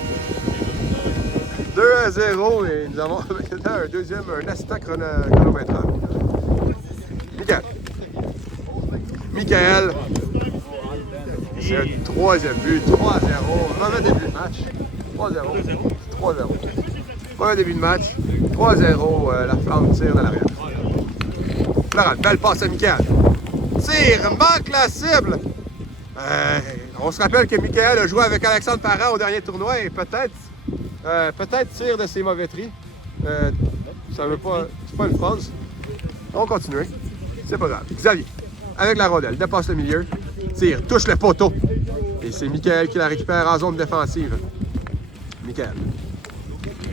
2-0 et nous avons maintenant un assistant chronométreur. Michael. C'est un troisième but, 3-0. Mauvais début de match. 3-0. Mauvais début de match. 3-0. La Flamme tire dans l'arrière. Florent, belle passe à Michael. Tire, manque la cible. On se rappelle que Michael a joué avec Alexandre Parent au dernier tournoi et peut-être tire de ses mauvais tris. Ça veut pas. C'est pas une phrase. On continue. C'est pas grave. Xavier, avec la rondelle, dépasse le milieu, tire, touche le poteau. Et c'est Michael qui la récupère en zone défensive. Michael.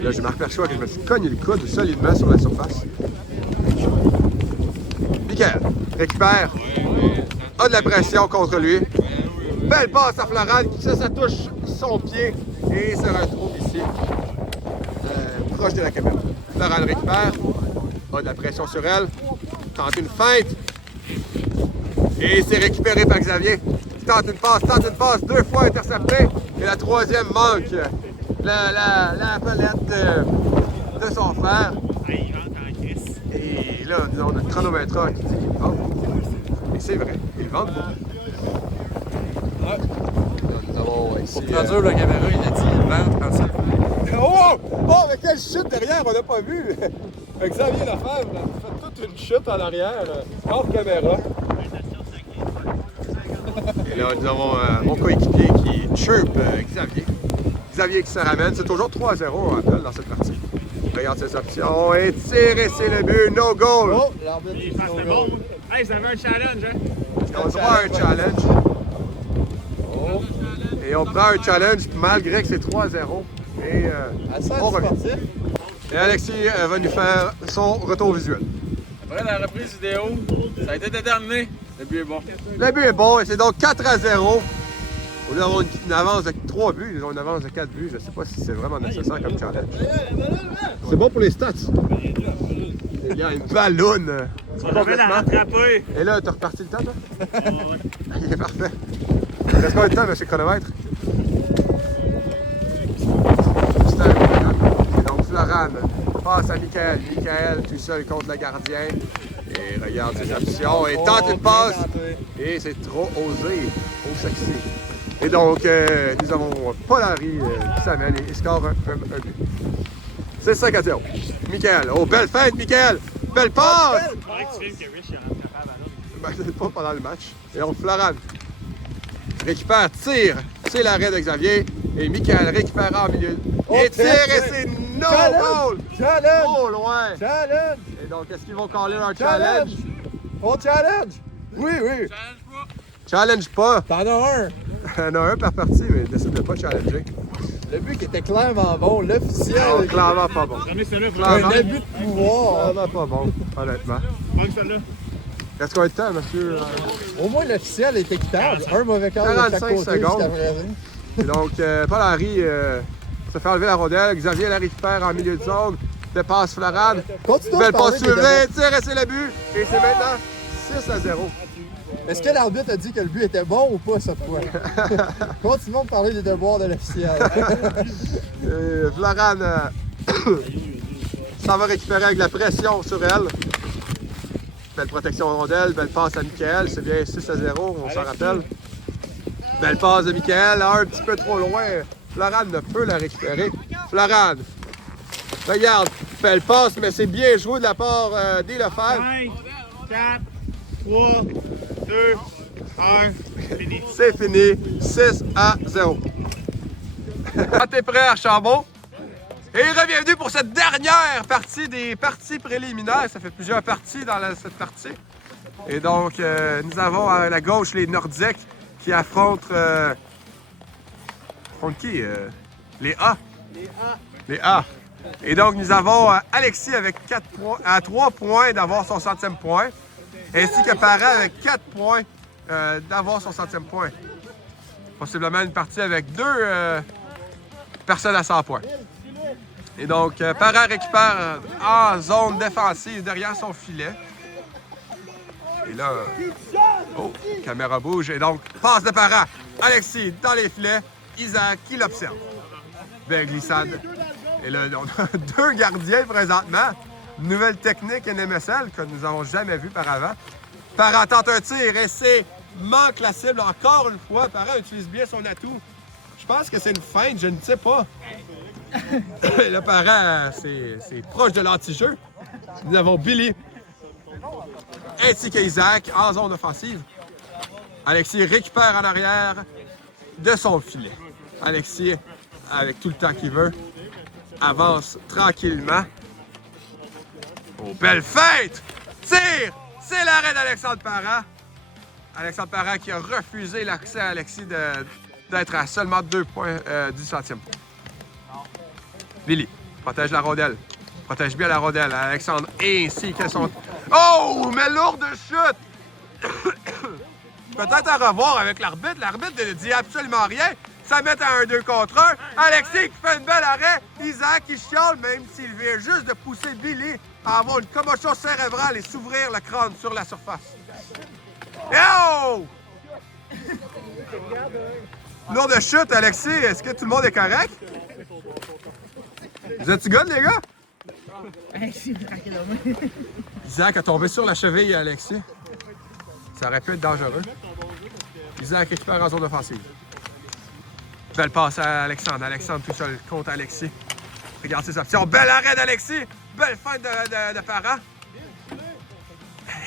Là, j'ai Marc Perchois que je me suis cogné le coude solidement sur la surface. Michael récupère. A de la pression contre lui. Belle passe à Florane. Ça touche son pied et se retrouve ici, proche de la caméra. Florane récupère. A de la pression sur elle. Tente une feinte. Et c'est récupéré par Xavier. Tente une passe, 2 fois intercepté. Et la troisième manque. La palette de son frère. Il rentre en crise. Et là, on a le chronomètre qui dit qu'il vente. Et c'est vrai, il vente beaucoup. Là, nous avons ici. Pour traduire la caméra, il a dit il vente quand ça. Oh! Oh, mais quelle chute derrière, on n'a pas vu! Xavier Lefebvre fait toute une chute en arrière, hors caméra. Et là, nous avons mon coéquipier qui chirp Xavier. Xavier qui se ramène. C'est toujours 3-0, on rappelle, dans cette partie. Regarde ses options. Et tire, et c'est le but. No goal! Oh, l'arbitre Il dit passe no le goal. bon. Hey, ça avait un challenge, hein? Ils ont droit à un challenge. Oh, Et on prend un challenge malgré que c'est 3-0. Et assez on revient. sportif. Et Alexis va nous faire son retour visuel. Après la reprise vidéo, ça a été déterminé. Le but est bon. Le but est bon et c'est donc 4-0. Au lieu d'avoir une avance de 3 buts, ils ont une avance de 4 buts. Je ne sais pas si c'est vraiment nécessaire comme challenge. C'est bon pour les stats. Il y a une ballonne. On devait la rattraper. Et là, t'as reparti le temps, toi? Il est parfait. Il reste combien de temps, monsieur Chronomètre? C'est un et donc, Florane passe à Michael. Michael, tout seul contre le gardien. Et regarde ses options. Et tente une passe. Et c'est trop osé. Trop sexy. Et donc, nous avons Paul-Henri qui s'amène et il score un but. C'est 5-0. Michael. Oh, belle fête, Michael! Belle passe! Il faudrait que tu filmes que Rich est rattrapable à l'autre. Ben, pas pendant le match. Et on Florane récupère, tire. C'est l'arrêt de Xavier. Et Michael récupère en milieu. Et tire et c'est no goal! Challenge! Trop loin! Challenge! Et donc, est-ce qu'ils vont caller leur challenge? On challenge! Oui, oui! Challenge pas! T'en as un! Il y en a un par partie, mais il décide de pas challenger. Le but qui était clairement bon, l'officiel. Oh, clairement pas bon. Remets celui-là, Clairement. Un abus de pouvoir. Clairement pas bon, honnêtement. prends celui-là. Reste combien de temps, monsieur? Au moins, l'officiel est équitable. Un mauvais quart de chaque 45 côté secondes. jusqu'à présent. Et donc, Paul-Henri se fait enlever la rondelle. Xavier la récupère en milieu de zone. Dépasse Florane. Continuons Belle de parler passe des sur déboires. tire et c'est le but. Et c'est maintenant 6-0. Est-ce que l'arbitre a dit que le but était bon ou pas cette fois? Continuons de parler des devoirs de l'officiel. Florane s'en va récupérer avec la pression sur elle. Belle protection rondelle, belle passe à Michael. C'est bien 6-0, on s'en rappelle. Belle passe de Michael, un petit peu trop loin. Florane ne peut la récupérer. Florane, regarde, belle passe, mais c'est bien joué de la part des Lefebvre. 5, 4, 3, 2, 1, fini. C'est fini, 6-0. Quand t'es prêt, Archambault? Et bienvenue pour cette dernière partie des parties préliminaires. Ça fait plusieurs parties dans cette partie. Et donc, nous avons à la gauche les Nordiques qui affrontent... affrontent qui? Les A. Les A. Et donc, nous avons Alexis avec 4 points, à 3 points d'avoir son 100e point, ainsi que Parent avec 4 points d'avoir son 100e point. Possiblement une partie avec 2 personnes à 100 points. Et donc, Parent récupère en zone défensive derrière son filet. Et là, oh, caméra bouge. Et donc, passe de Parent. Alexis dans les filets. Isaac qui l'observe. Belle glissade. Et là, on a 2 gardiens présentement. Nouvelle technique NMSL que nous n'avons jamais vue par avant. Parent tente un tir et c'est manque la cible encore une fois. Parent utilise bien son atout. Je pense que c'est une feinte, je ne sais pas. Le Parent, c'est proche de l'anti-jeu. Nous avons Billy ainsi qu'Isaac en zone offensive. Alexis récupère en arrière de son filet. Alexis, avec tout le temps qu'il veut, avance tranquillement. Oh, belle fête! Tire! C'est l'arrêt d'Alexandre Parent. Alexandre Parent qui a refusé l'accès à Alexis d'être à seulement 2 points du 100e point. Billy protège la rondelle. Protège bien la rondelle. Alexandre ainsi que son... Oh! Mais lourde chute! Peut-être à revoir avec l'arbitre. L'arbitre ne dit absolument rien. Ça met à un 2 contre 1. Alexis qui fait une belle arrêt. Isaac qui chiale, même s'il vient juste de pousser Billy à avoir une commotion cérébrale et s'ouvrir le crâne sur la surface. Oh! Lourde chute, Alexis. Est-ce que tout le monde est correct? Vous êtes-tu good, les gars? Isaac a tombé sur la cheville, Alexis. Ça aurait pu être dangereux. Isaac récupère en zone offensive. Belle passe à Alexandre. Alexandre tout seul contre Alexis. Regarde ses options. Bel arrêt d'Alexis. Belle fin de Parent.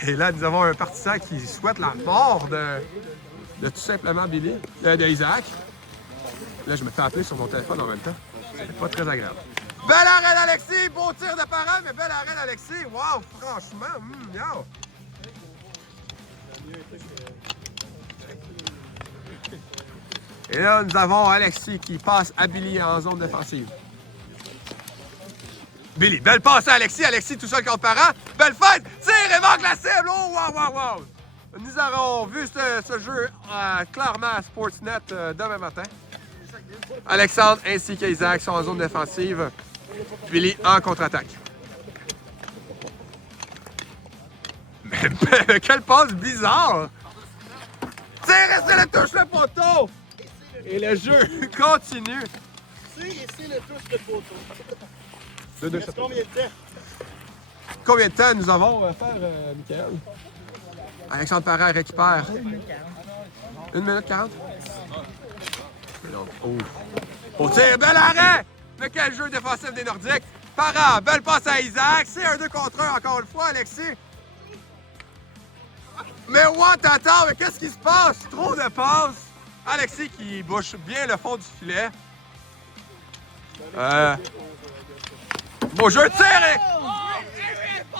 Et là, nous avons un partisan qui souhaite la mort de tout simplement Billy, de Isaac. Là, je me fais appeler sur mon téléphone en même temps. C'est pas très agréable. Bel arrêt d'Alexis. Beau tir de Parent, mais bel arrêt d'Alexis. Wow, franchement, yo. Et là, nous avons Alexis qui passe à Billy en zone défensive. Billy, belle passe à Alexis. Alexis tout seul contre Parent. Belle fête. Tire et manque la cible. Oh, wow, wow, wow. Nous aurons vu ce jeu clairement à Sportsnet demain matin. Alexandre ainsi qu'Isaac sont en zone défensive. Billy en contre-attaque. Mais quelle passe bizarre! Tire et c'est le touche le poteau! Et le jeu continue. C'est le touche de poteau. Reste Combien de temps? Combien de temps nous avons à faire, Michael? Alexandre Parent récupère. 1 minute 40? Oh. Au tir, bel arrêt! Mais quel jeu défensif des Nordiques! Parent, belle passe à Isaac. C'est un 2 contre 1 encore une fois, Alexis. Mais what, attends, mais qu'est-ce qui se passe? Trop de passes. Alexis qui bouche bien le fond du filet. Beau jeu de tir!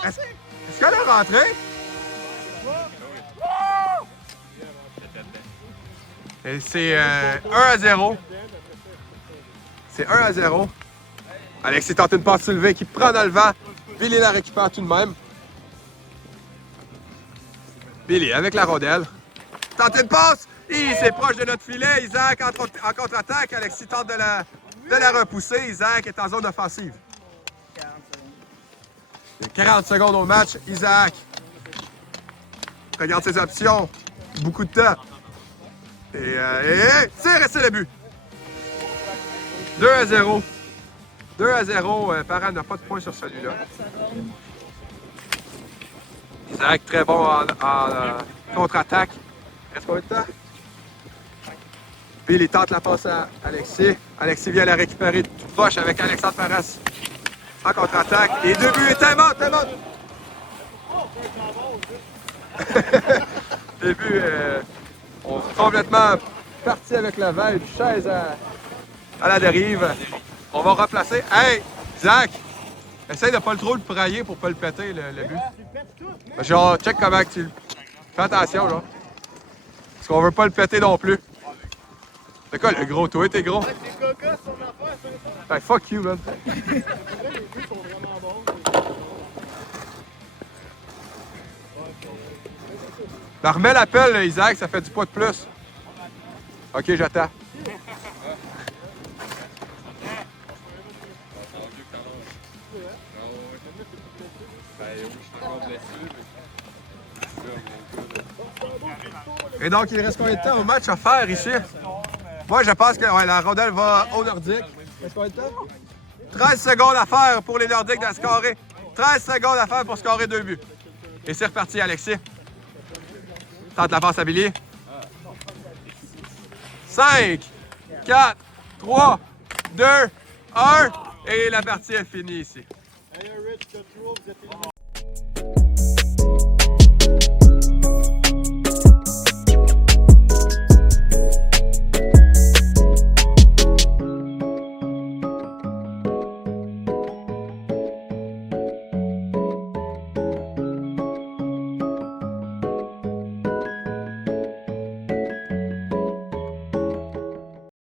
Est-ce qu'elle est rentrée? Et c'est 1-0. C'est 1-0. Alexis tente une passe soulevée qui prend dans le vent. Billy la récupère tout de même. Billy avec la rondelle. Tente une passe. C'est proche de notre filet. Isaac en contre-attaque. Alexis tente de la repousser. Isaac est en zone offensive. 40 secondes au match. Isaac regarde ses options. Beaucoup de temps. Et tire et c'est le but. 2-0. 2-0. Parent n'a pas de points sur celui-là. Isaac très bon en contre-attaque. Reste combien de temps? Billy tente la passe à Alexis. Alexis vient la récupérer tout proche avec Alexandre Parras en contre-attaque. Les deux buts, t'es bon. Les buts ont complètement parti avec le vent. Une chaise à la dérive. On va replacer. Hey, Zach! Essaye de pas trop le prailler pour pas le péter, le but. Genre, check comment tu... Fais attention, là. Parce qu'on veut pas le péter non plus. C'est quoi le gros? Toi, t'es gros? Hey, fuck you, man. Ben, remets l'appel, Isaac, ça fait du poids de plus. Ok, j'attends. Et donc, il reste combien de temps au match à faire ici? Moi, je pense que la rondelle va au Nordique. Il reste combien de temps? 13 secondes à faire pour les Nordiques de scorer. 13 secondes à faire pour scorer 2 buts. Et c'est reparti, Alexis. Tente la passe à Billy. 5, 4, 3, 2, 1. Et la partie est finie ici. Hey, Rich, t'as trop, vous êtes éliminé.